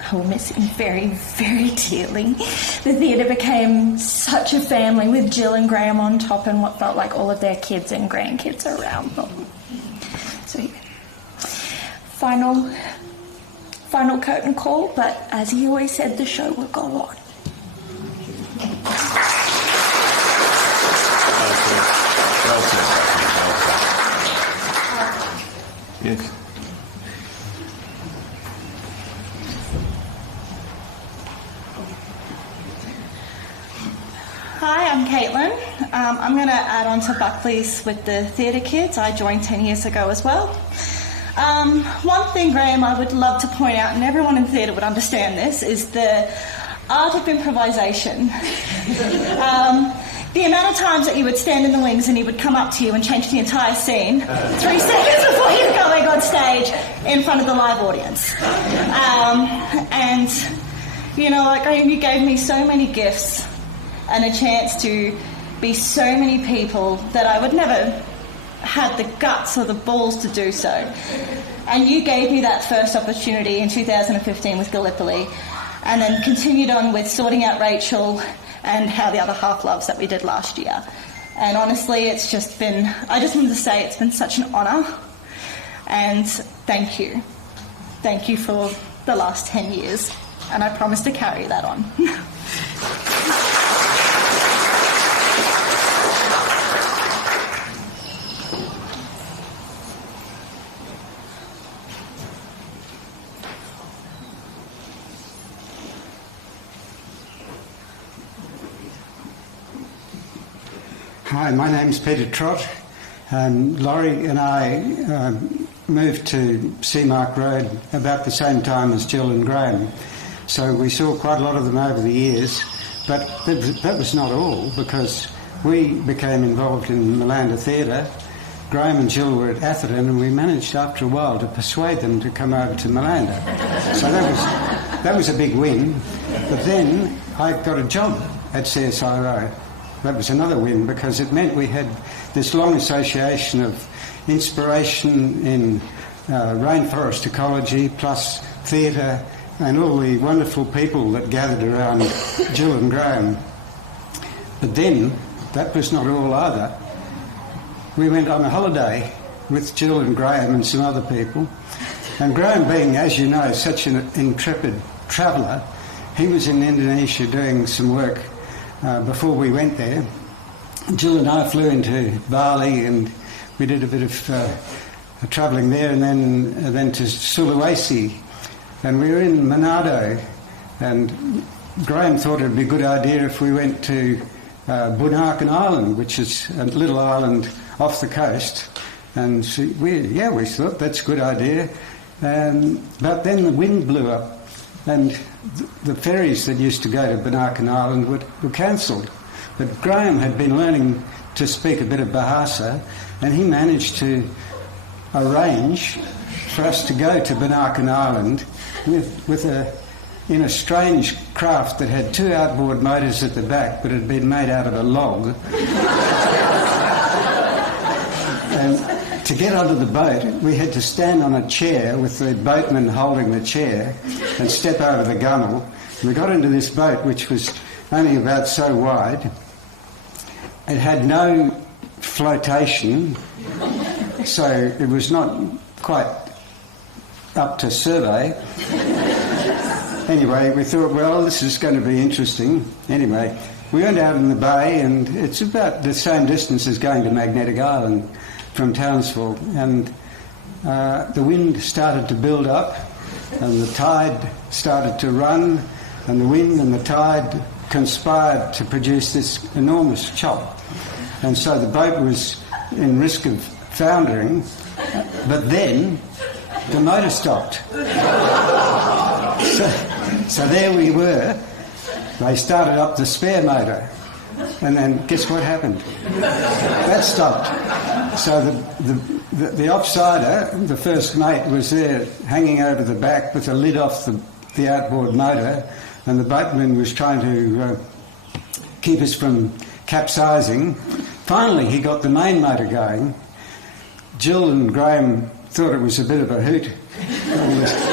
I will miss him very, very dearly. The theatre became such a family with Jill and Graham on top and what felt like all of their kids and grandkids around them. So, final final curtain call, but as he always said, the show will go on. Yes. Hi, I'm Caitlin. I'm going to add on to Buckley's with the theatre kids. I joined 10 years ago as well. One thing, Graham, I would love to point out, and everyone in theatre would understand this, is the art of improvisation. The amount of times that you would stand in the wings and he would come up to you and change the entire scene 3 seconds before you're going on stage in front of the live audience. And, you know, like, Graham, you gave me so many gifts and a chance to be so many people that I would never had the guts or the balls to do so. And you gave me that first opportunity in 2015 with Gallipoli, and then continued on with Sorting Out Rachel and How the Other Half Loves that we did last year. And honestly, it's just been, I just wanted to say it's been such an honour, and thank you. Thank you for the last 10 years, and I promise to carry that on. Hi, my name's Peter Trott. Laurie and I moved to Seamark Road about the same time as Jill and Graham. So we saw quite a lot of them over the years, but that was not all, because we became involved in Malanda Theatre. Graham and Jill were at Atherton, and we managed after a while to persuade them to come over to Malanda. So that was a big win. But then I got a job at CSIRO. That was another win, because it meant we had this long association of inspiration in rainforest ecology, plus theatre, and all the wonderful people that gathered around Jill and Graham. But then, that was not all either. We went on a holiday with Jill and Graham and some other people, and Graham, being, as you know, such an intrepid traveller, he was in Indonesia doing some work before we went there. Jill and I flew into Bali, and we did a bit of travelling there, and then to Sulawesi, and we were in Manado, and Graham thought it would be a good idea if we went to Bunaken Island, which is a little island off the coast, and we thought that's a good idea, but then the wind blew up, and the ferries that used to go to Bunaken Island were cancelled. But Graham had been learning to speak a bit of Bahasa, and he managed to arrange for us to go to Bunaken Island in a strange craft that had 2 outboard motors at the back, but had been made out of a log. And to get onto the boat, we had to stand on a chair with the boatman holding the chair and step over the gunwale. We got into this boat, which was only about so wide. It had no flotation, so it was not quite up to survey. Anyway, we thought, well, this is going to be interesting. Anyway, we went out in the bay, and it's about the same distance as going to Magnetic Island from Townsville, and the wind started to build up, and the tide started to run, and the wind and the tide conspired to produce this enormous chop. And so the boat was in risk of foundering, but then the motor stopped. So there we were. They started up the spare motor, and then guess what happened? That stopped. So the offsider, the first mate, was there hanging over the back with a lid off the outboard motor, and the boatman was trying to keep us from capsizing. Finally, he got the main motor going. Jill and Graham thought it was a bit of a hoot,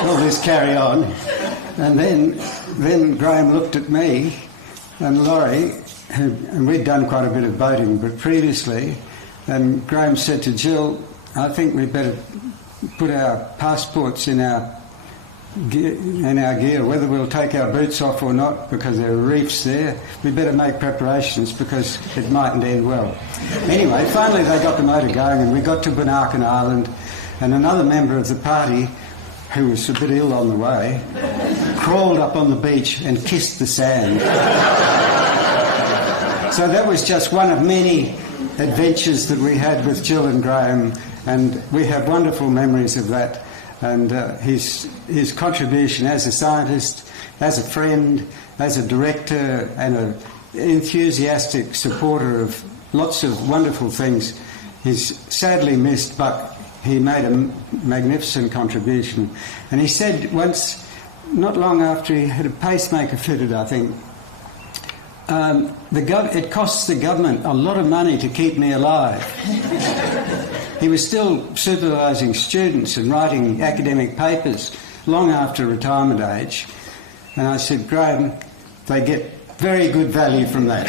all this carry on. And then Graham looked at me and Laurie, and we'd done quite a bit of boating but previously, and Graham said to Jill, I think we'd better put our passports in our gear, whether we'll take our boots off or not, because there are reefs there. We better make preparations because it mightn't end well. Anyway, finally they got the motor going and we got to Bunaken Island, and another member of the party, who was a bit ill on the way, crawled up on the beach and kissed the sand. So that was just one of many adventures that we had with Jill and Graham, and we have wonderful memories of that. And his contribution as a scientist, as a friend, as a director, and an enthusiastic supporter of lots of wonderful things is sadly missed, but he made a magnificent contribution. And he said once, not long after he had a pacemaker fitted, I think, it costs the government a lot of money to keep me alive. He was still supervising students and writing academic papers long after retirement age. And I said, Graham, they get very good value from that.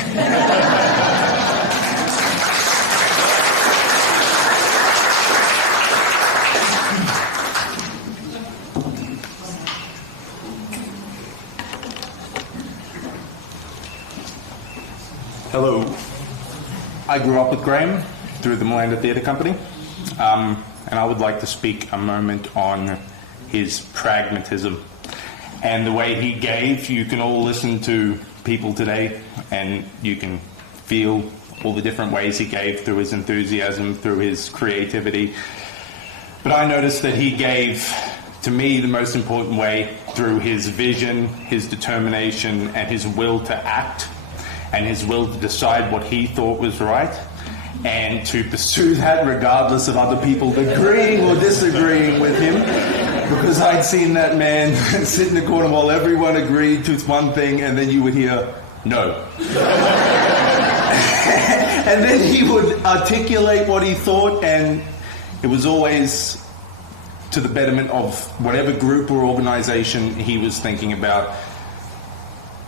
Hello. I grew up with Graham through the Malanda Theatre Company, and I would like to speak a moment on his pragmatism and the way he gave. You can all listen to people today and you can feel all the different ways he gave through his enthusiasm, through his creativity. But I noticed that he gave, to me, the most important way through his vision, his determination, and his will to act, and his will to decide what he thought was right, and to pursue that regardless of other people agreeing or disagreeing with him, because I'd seen that man sit in the corner while everyone agreed to one thing, and then you would hear, no. And then he would articulate what he thought, and it was always to the betterment of whatever group or organization he was thinking about.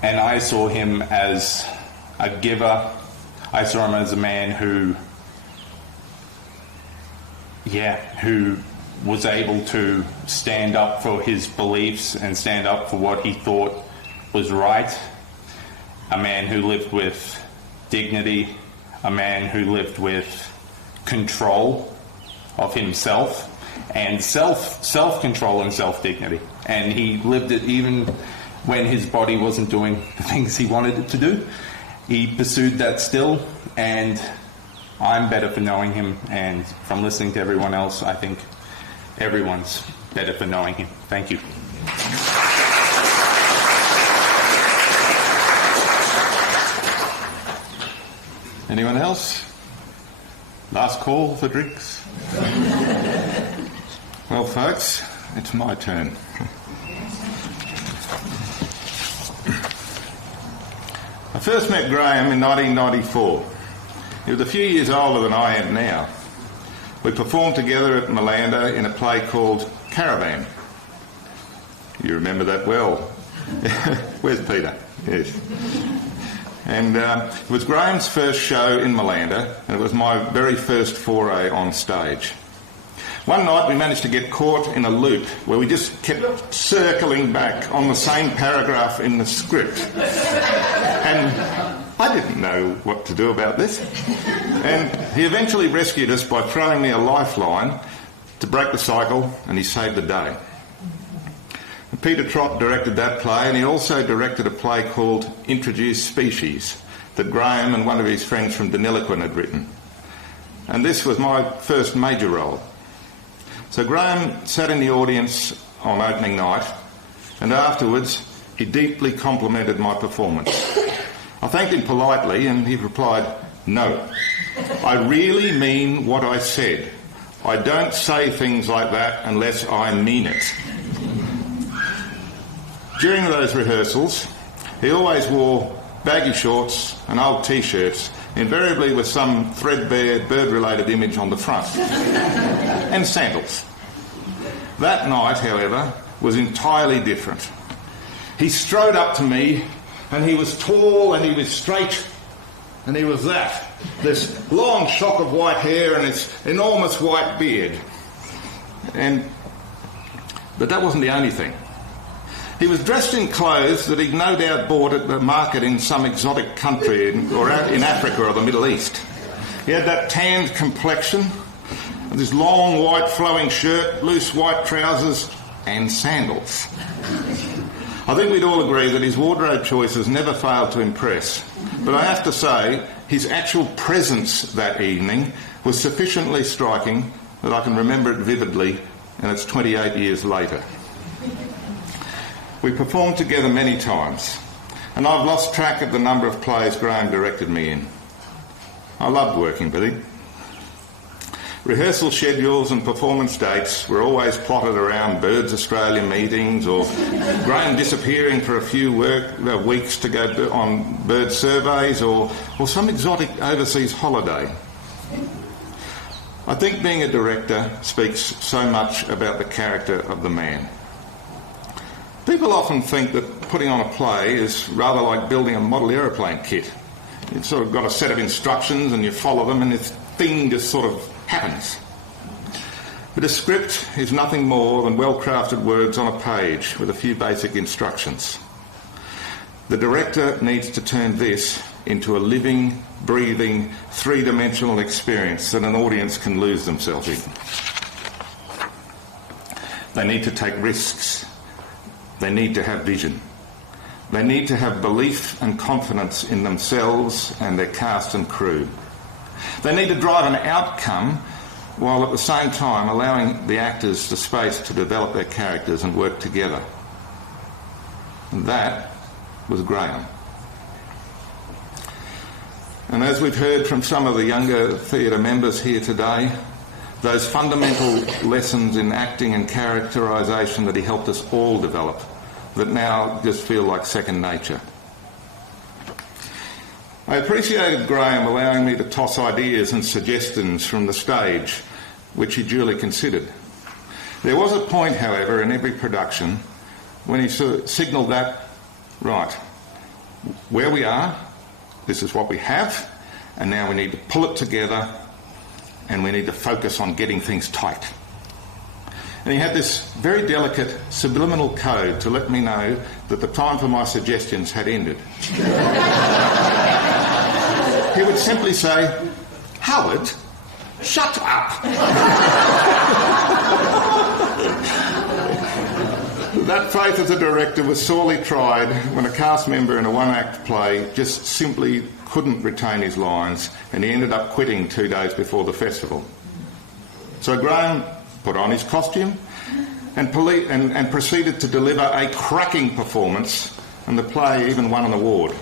And I saw him as a giver. I saw him as a man who was able to stand up for his beliefs and stand up for what he thought was right. A man who lived with dignity, a man who lived with control of himself and self-control and self-dignity. And he lived it even when his body wasn't doing the things he wanted it to do. He pursued that still, and I'm better for knowing him, and from listening to everyone else, I think everyone's better for knowing him. Thank you. Anyone else? Last call for drinks? Well, folks, it's my turn. I first met Graham in 1994. He was a few years older than I am now. We performed together at Malanda in a play called Caravan. You remember that well. Where's Peter? Yes. And it was Graham's first show in Malanda, and it was my very first foray on stage. One night we managed to get caught in a loop where we just kept circling back on the same paragraph in the script. And I didn't know what to do about this. And he eventually rescued us by throwing me a lifeline to break the cycle, and he saved the day. And Peter Trott directed that play, and he also directed a play called Introduced Species that Graham and one of his friends from Deniliquin had written. And this was my first major role. So Graham sat in the audience on opening night, and afterwards he deeply complimented my performance. I thanked him politely, and he replied, "No, I really mean what I said. I don't say things like that unless I mean it." During those rehearsals, he always wore baggy shorts and old T-shirts, invariably with some threadbare bird-related image on the front, and sandals. That night, however, was entirely different. He strode up to me, and he was tall, and he was straight, and he was that. This long shock of white hair and his enormous white beard. But that wasn't the only thing. He was dressed in clothes that he'd no doubt bought at the market in some exotic country or out in Africa or the Middle East. He had that tanned complexion, this long white flowing shirt, loose white trousers and sandals. I think we'd all agree that his wardrobe choices never failed to impress, but I have to say his actual presence that evening was sufficiently striking that I can remember it vividly, and it's 28 years later. We performed together many times, and I've lost track of the number of plays Graham directed me in. I loved working with him. Rehearsal schedules and performance dates were always plotted around Birds Australia meetings or Graham disappearing for a few weeks to go on bird surveys or some exotic overseas holiday. I think being a director speaks so much about the character of the man. People often think that putting on a play is rather like building a model aeroplane kit. You've sort of got a set of instructions and you follow them and this thing just sort of happens. But a script is nothing more than well-crafted words on a page with a few basic instructions. The director needs to turn this into a living, breathing, three-dimensional experience that an audience can lose themselves in. They need to take risks. They need to have vision. They need to have belief and confidence in themselves and their cast and crew. They need to drive an outcome while at the same time allowing the actors the space to develop their characters and work together. And that was Graham. And as we've heard from some of the younger theatre members here today, those fundamental lessons in acting and characterisation that he helped us all develop that now just feel like second nature. I appreciated Graham allowing me to toss ideas and suggestions from the stage, which he duly considered. There was a point, however, in every production when he signalled that, right, where we are, this is what we have, and now we need to pull it together and we need to focus on getting things tight. And he had this very delicate subliminal code to let me know that the time for my suggestions had ended. He would simply say, "Howard, shut up." That faith as a director was sorely tried when a cast member in a one-act play just simply couldn't retain his lines and he ended up quitting 2 days before the festival. So Graham put on his costume and proceeded to deliver a cracking performance, and the play even won an award.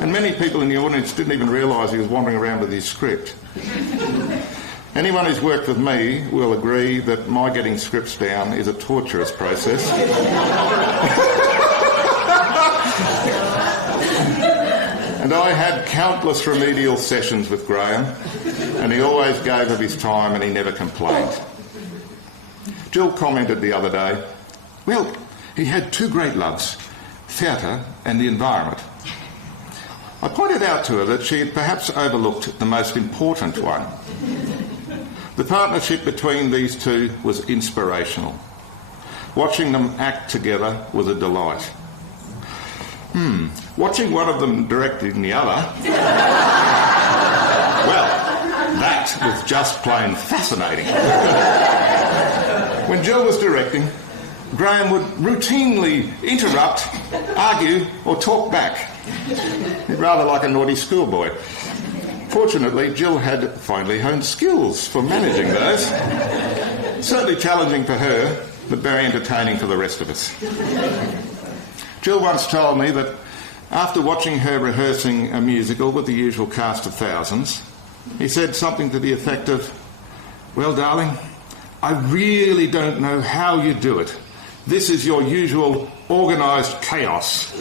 And many people in the audience didn't even realise he was wandering around with his script. Anyone who's worked with me will agree that my getting scripts down is a torturous process. And I had countless remedial sessions with Graham, and he always gave of his time and he never complained. Jill commented the other day, well, he had two great loves, theatre and the environment. I pointed out to her that she had perhaps overlooked the most important one. The partnership between these two was inspirational. Watching them act together was a delight. Watching one of them directing the other, well, that was just plain fascinating. When Jill was directing, Graham would routinely interrupt, argue or talk back. Rather like a naughty schoolboy. Fortunately, Jill had finely honed skills for managing those. Certainly challenging for her, but very entertaining for the rest of us. Jill once told me that after watching her rehearsing a musical with the usual cast of thousands, he said something to the effect of, well, darling, I really don't know how you do it. This is your usual organised chaos.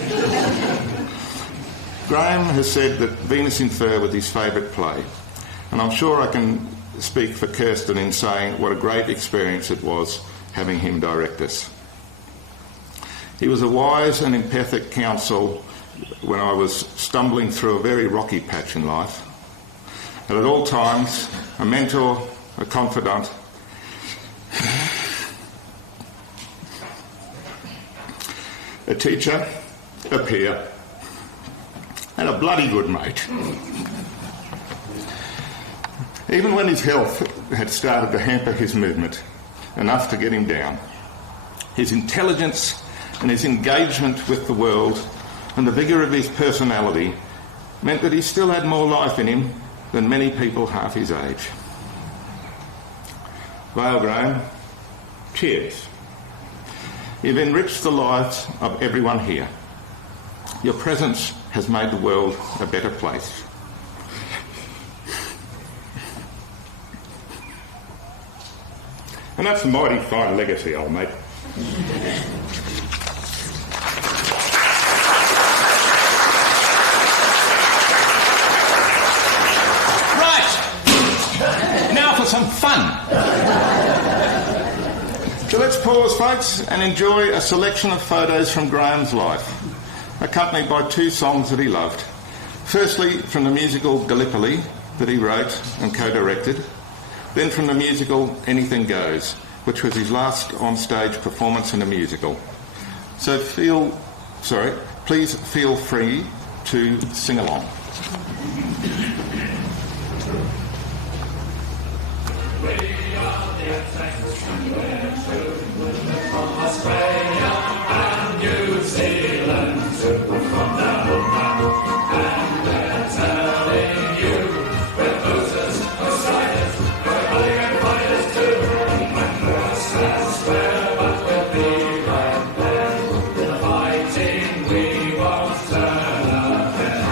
Graham has said that Venus in Fur was his favourite play, and I'm sure I can speak for Kirsten in saying what a great experience it was having him direct us. He was a wise and empathic counsel when I was stumbling through a very rocky patch in life, and at all times a mentor, a confidant, a teacher, a peer, and a bloody good mate. Even when his health had started to hamper his movement enough to get him down, his intelligence and his engagement with the world and the vigour of his personality meant that he still had more life in him than many people half his age. Well, Graham, cheers. You've enriched the lives of everyone here. Your presence has made the world a better place. And that's a mighty fine legacy, old mate. Right, now for some fun. So let's pause, folks, and enjoy a selection of photos from Graham's life, accompanied by two songs that he loved. Firstly, from the musical Gallipoli that he wrote and co-directed, then from the musical Anything Goes, which was his last on-stage performance in a musical. So please feel free to sing along. From Australia and New Zealand to from and we're telling you we're losers, we're sliders, we're running and fighters too. When the rust has square, but we'll be right there. In the fighting we won't turn our head.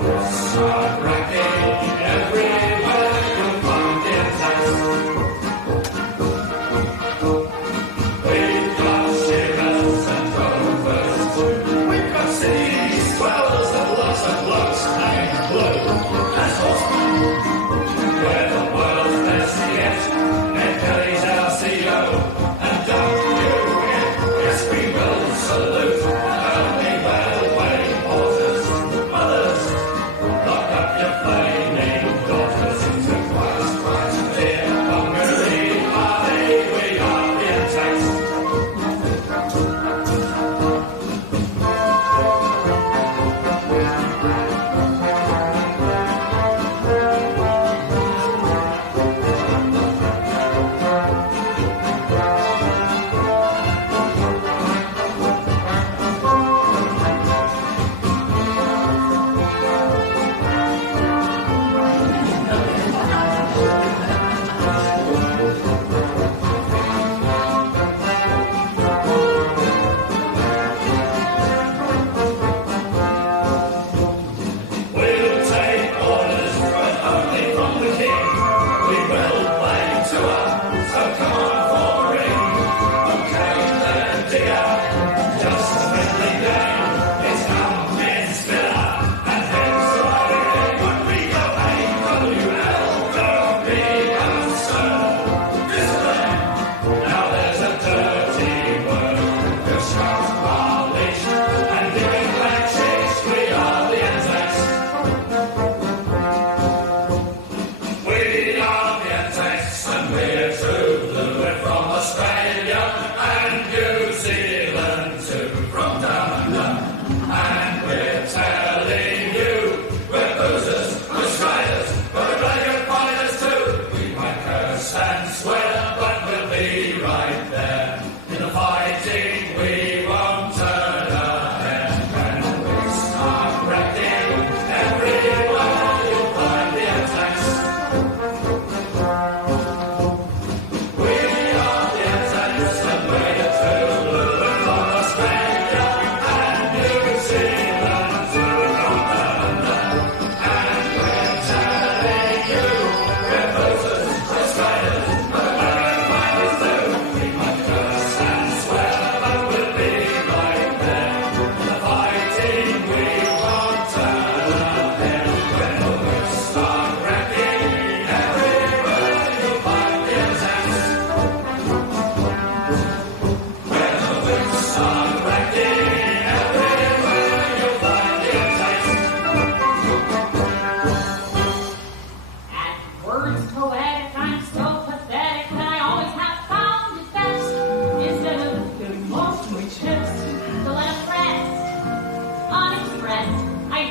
We'll start racking everywhere you'll find it. We've got shivers and rovers.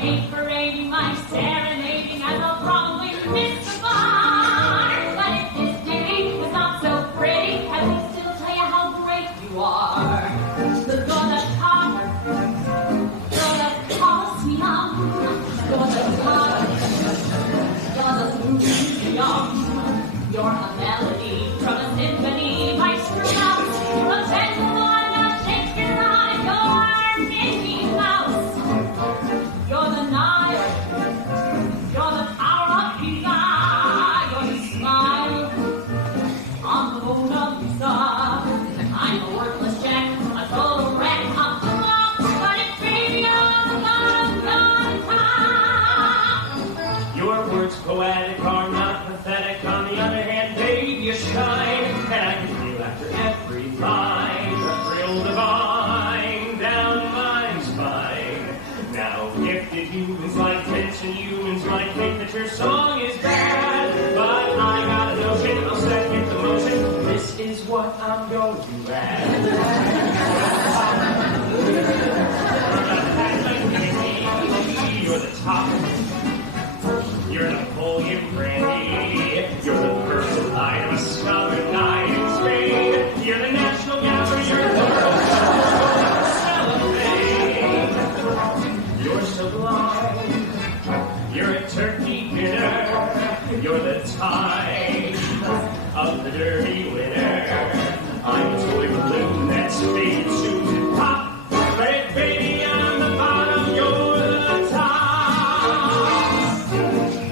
hate parading my serenading, as I'll probably miss the bar. But if this ditty is not so pretty, at least it'll tell you how great you are. The gonna talk, gonna toss me on, gonna talk, gonna smooth me on. You're a melody from a symphony, maestro mouse. You're a pendulum, a Shakespeare rhyme. You're Mickey Mouse. You're the Nile. You're the Tower of Pisa. You're the smile on the Mona Lisa. I'm a worthless jack, a total wreck, a flop, but it's baby on the top. Your words poetic are not pathetic. On the other hand, babe, you shine, and I can feel after every line a thrill divine down my spine. Now, gifted humans like tension humans might think that your song is bad, but I got a notion, I'll set into motion. This is what I'm going to add. You're the top. You're Napoleon Brandy. You're the purple light of a stubborn night in Spain. You're the National Gallery. You're the world celebrate. You're sublime. You're a turkey dinner. You're the time of the derby winner. I'm a toy balloon that's faded soon to pop. But baby, I'm the bottom. You're the top.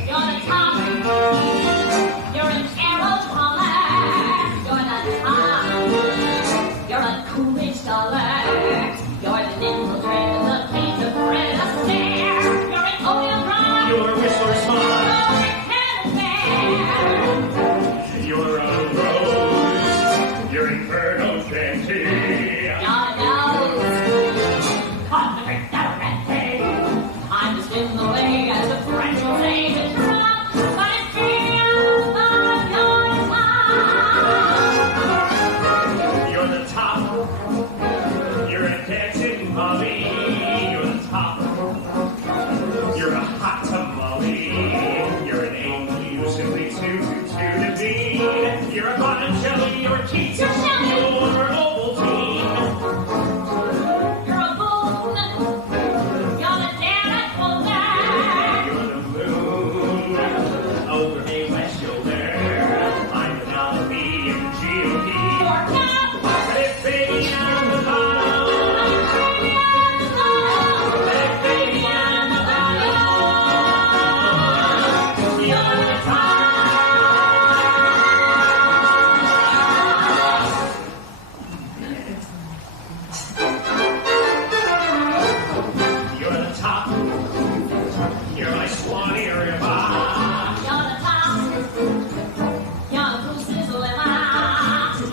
You're the top. You're an arrow collar. You're the top. You're a Coolidge dollar. You're the nimble thread, the piece of bread, a snare. You're an oil drum. You're a whistler smile. You're a You're a rose. You're Inferno Fancy. You're a nose. Convict down that thing. I'm just in the way, as the French will say, to drop. But it's baby on your top. You're the top. You're a dancing mummy. You're the top. You're a hot tamale. You're an angel, you simply too divine. You're a Botticelli. You're a Keats. You're Ovaltine. You're a moon. You're the damn folder. You're the moon over a west shoulder. I'm the nominee in the GOP. You're top. But if baby I'm the bottom. But if baby I'm the bottom. You're the top. You're the top. You're my Swanee River. You're the top. You're the blue sizzle in my.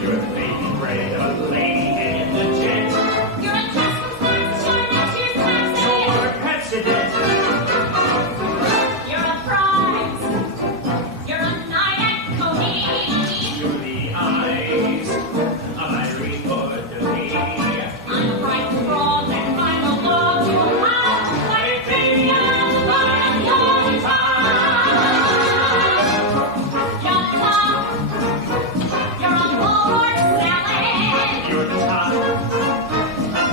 You're the baby bread of a lady in the jet. You're a Christmas lights, you're next year's taxi. You're a president. You're a prize. You're a night at Coney. You're the eyes of Irene Woodley. I'm a bright frog and I'm a love you have. But if baby I'm the bottom, you're the top. You're the top. You're a Lord salad. You're the top.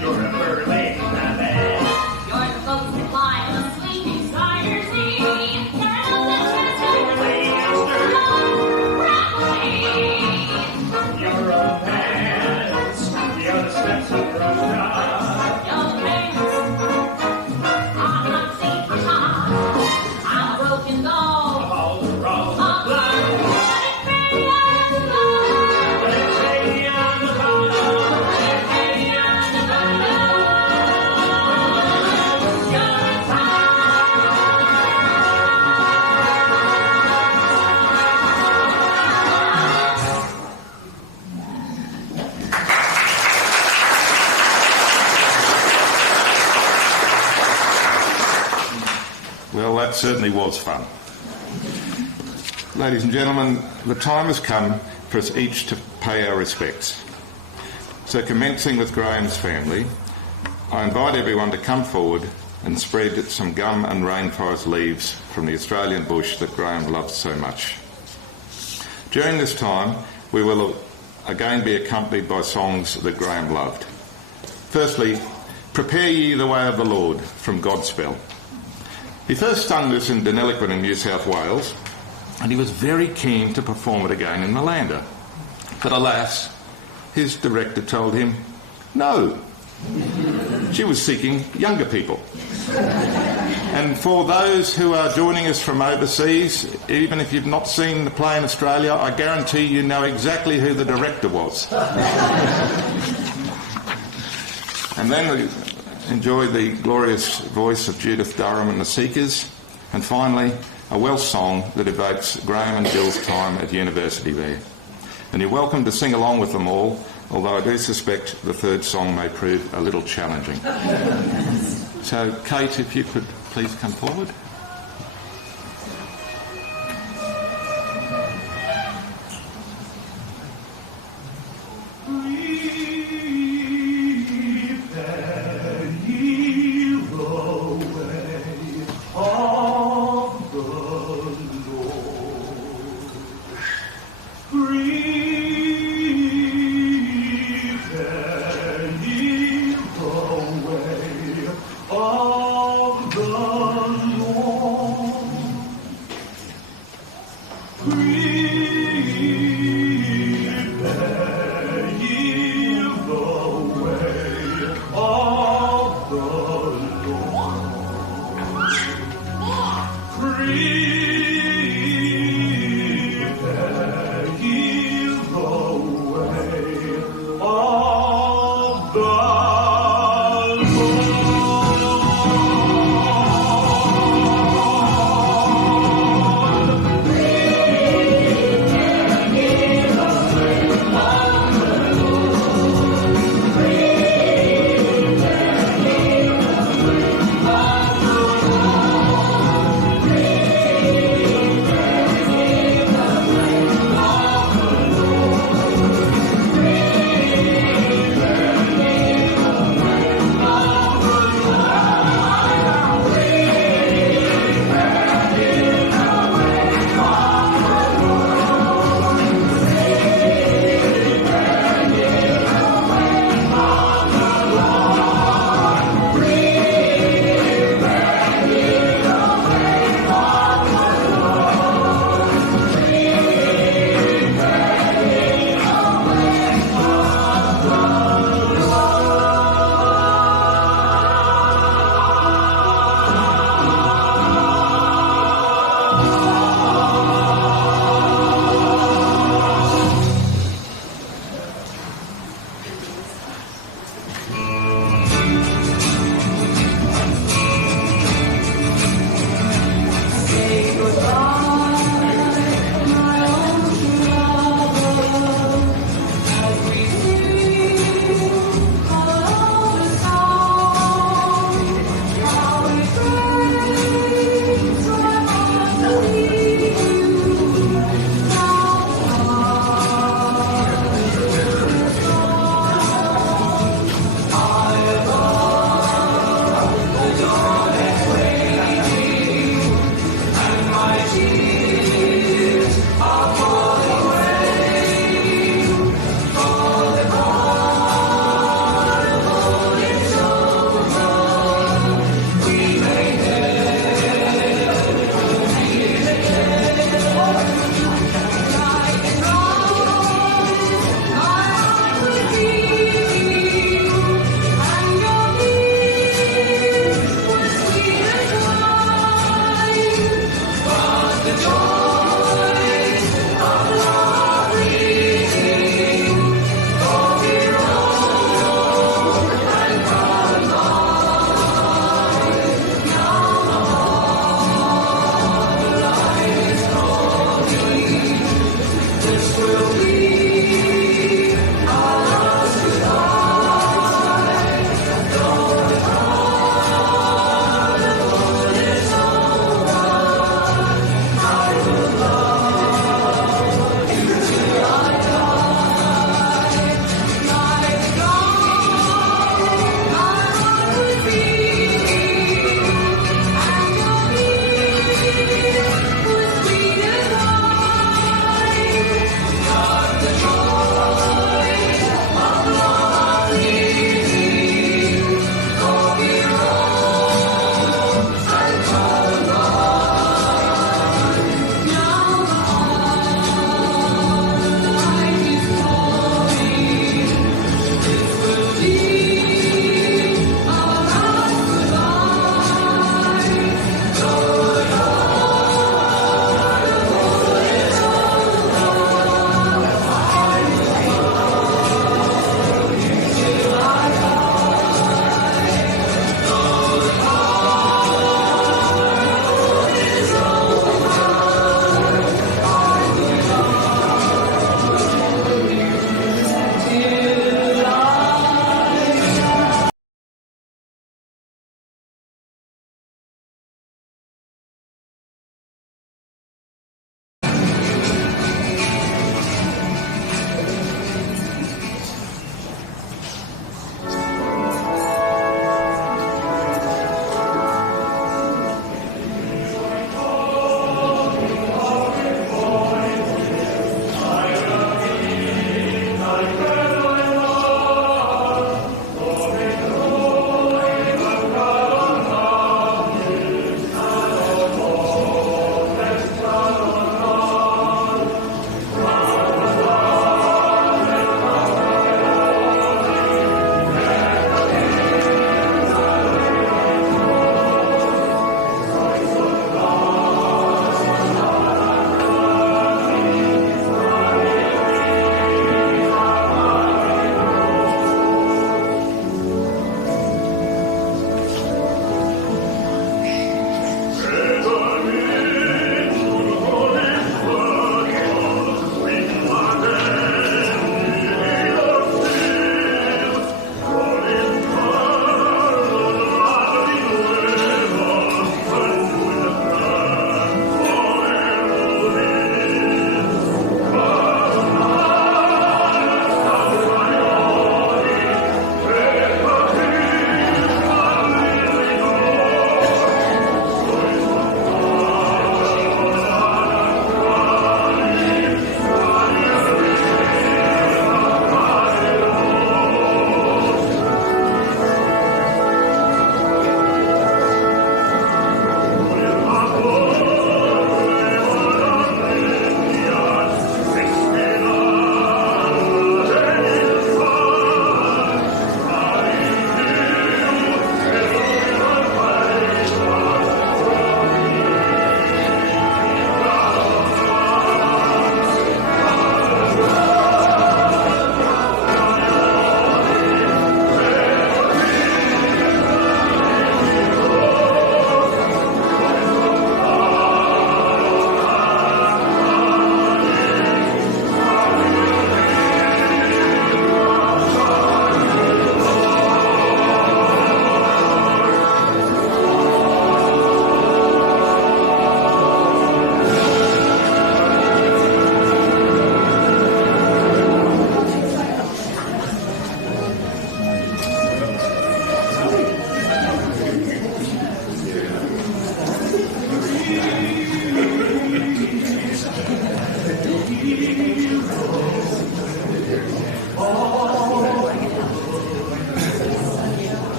You're a Berlin rabbit. You're the folks that lie on a sleeping cider sea. You're an old You're Lady Esther. broccoli. You're romance. You're the steps of Russia. You're the rings. I'm not safe for time. I'm a broken doll. All the wrong blood. But it's baby I'm the bottom. But it's baby on the bottom. It's baby I'm the bottom. You're the top. Well, that certainly was fun. Ladies and gentlemen, the time has come for us each to pay our respects. So commencing with Graham's family, I invite everyone to come forward and spread some gum and rainforest leaves from the Australian bush that Graham loved so much. During this time, we will again be accompanied by songs that Graham loved. Firstly, Prepare Ye the Way of the Lord from Godspell. He first sung this in Deniliquin in New South Wales, and he was very keen to perform it again in Malander. But alas, his director told him, no. She was seeking younger people. And for those who are joining us from overseas, even if you've not seen the play in Australia, I guarantee you know exactly who the director was. And then we enjoyed the glorious voice of Judith Durham and the Seekers, and finally a Welsh song that evokes Graham and Jill's time at university there. And you're welcome to sing along with them all, although I do suspect the third song may prove a little challenging. So, Kate, if you could please come forward.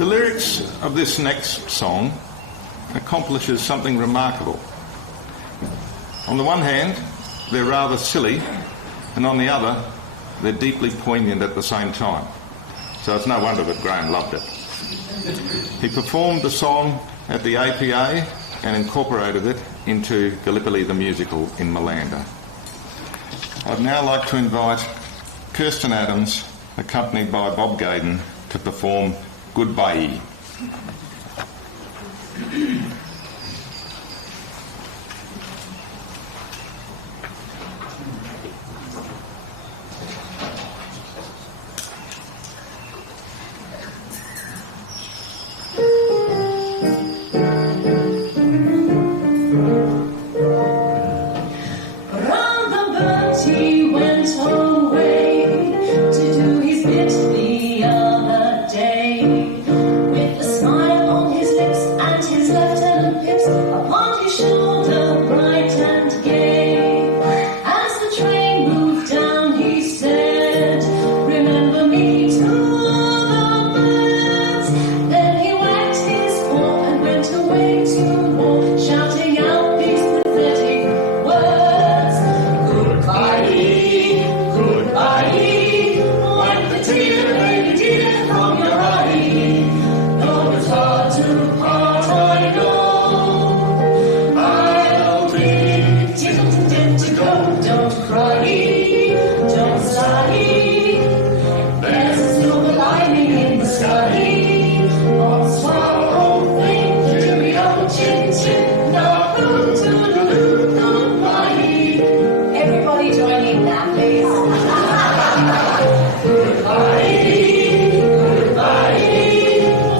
The lyrics of this next song accomplishes something remarkable. On the one hand, they're rather silly, and on the other, they're deeply poignant at the same time. So it's no wonder that Graham loved it. He performed the song at the APA and incorporated it into Gallipoli the Musical in Malanda. I'd now like to invite Kirsten Adams, accompanied by Bob Gaydon, to perform Goodbye. He went away to do his bit the other day, with a smile on his lips and his left hand pips upon his shoulder, bright and gay. As the train moved down, he said, "Remember me to the birds." Then he wagged his paw and went away to war, shouting out these pathetic words. Goodbye, goodbye, wipe the tear, baby dear, from your eye. Though it's hard to part, I know I'll be tickled to death to go. Don't cry, don't sigh, there's a silver lining in the sky. Bonsoir, old thing, cheerio, chin chin, now toodaloo, goodbye. Everybody join in now, please. Goodbye, goodbye,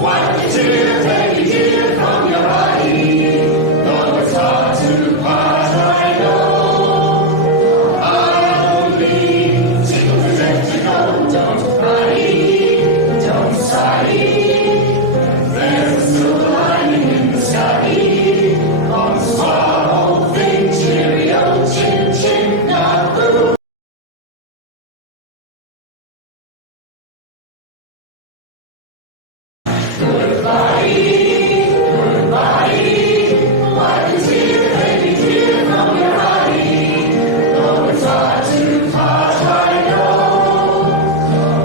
wipe the tear, baby dear, from your eye. Though it's hard to part, I know I'll be tickled to death to go. Don't cry, don't sigh, there's a silver lining in the sky. Bonsoir, old thing, cheerio, chin chin, now boo. Goodbye, goodbye, wipe the tear, baby dear, from your eye. Though it's hard to part, I know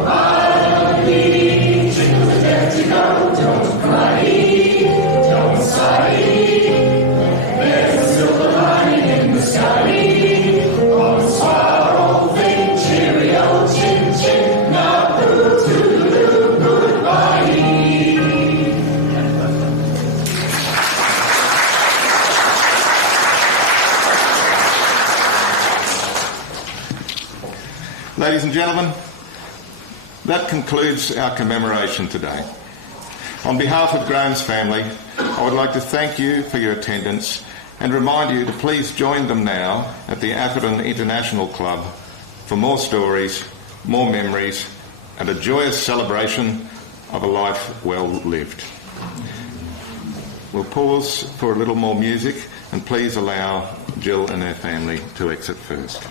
I'll be tickled to death to go. Don't cry, don't sigh, there's a silver lining in the sky. Bonsoir, old thing, cheerio, chin chin, now boo, toodaloo, goodbye. Ladies and gentlemen, that concludes our commemoration today. On behalf of Graham's family, I would like to thank you for your attendance and remind you to please join them now at the Atherton International Club for more stories, more memories, and a joyous celebration of a life well lived. We'll pause for a little more music, and please allow Jill and her family to exit first.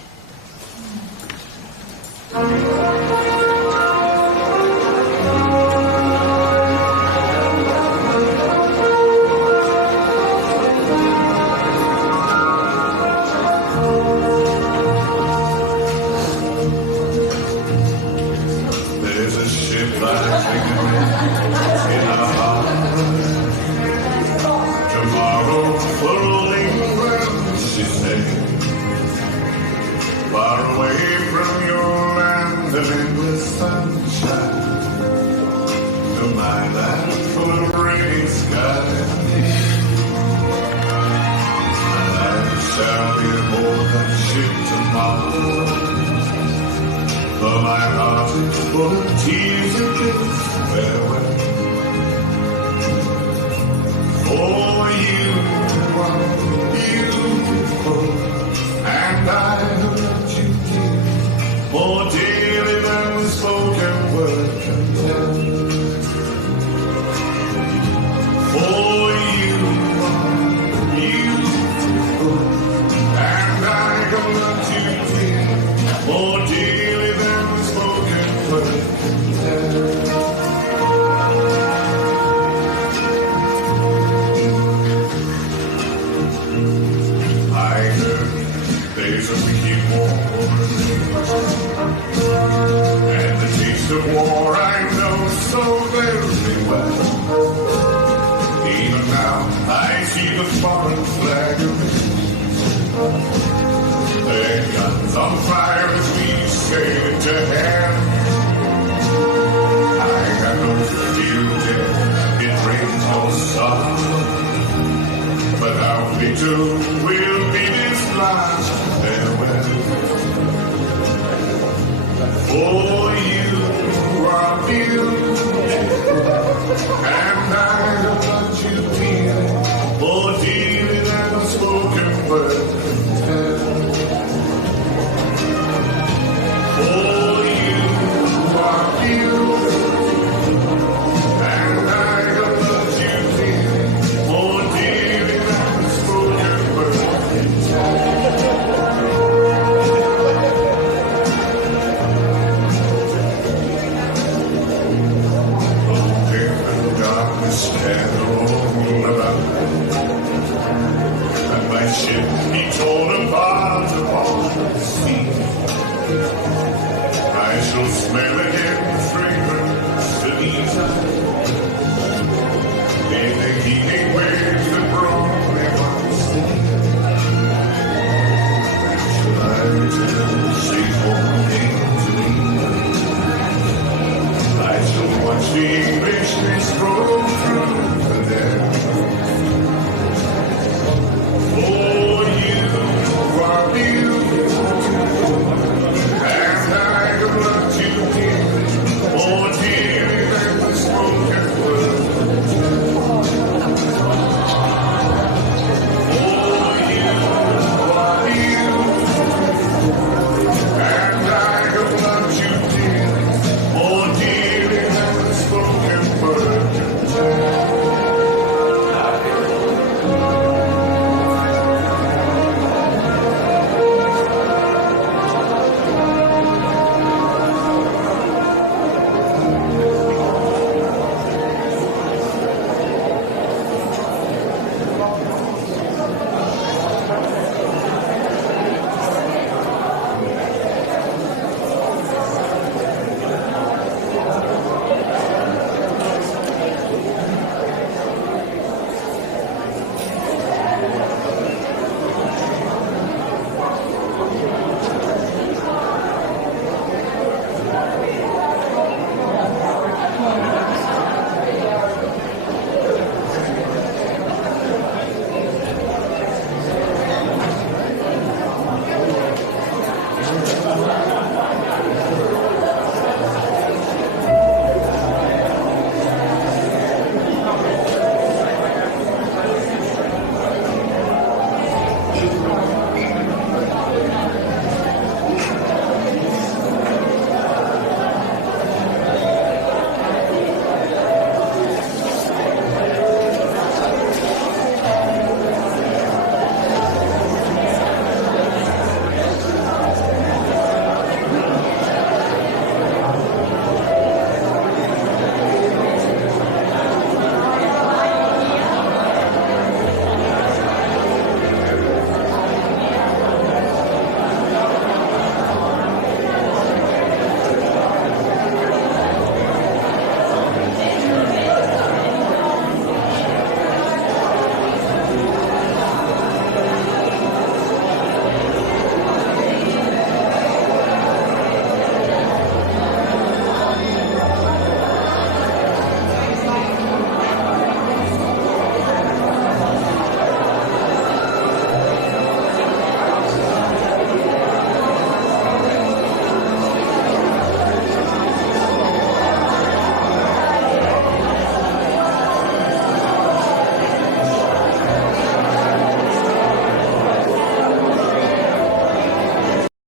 There's a ship rising in our harbor. Tomorrow for England she sails, far away from your land of endless sunshine, to my land full of rainy skies. I shall be aboard that ship tomorrow, for my heart is full of tears against farewell. For you are beautiful, and I have loved you dear, more dearly than the spoken word can tell. For you are beautiful, and I have loved you dear, more dearly than the spoken word can tell. to hand. I got no future, it rains no sun, but our future will be this last farewell. For you are beautiful.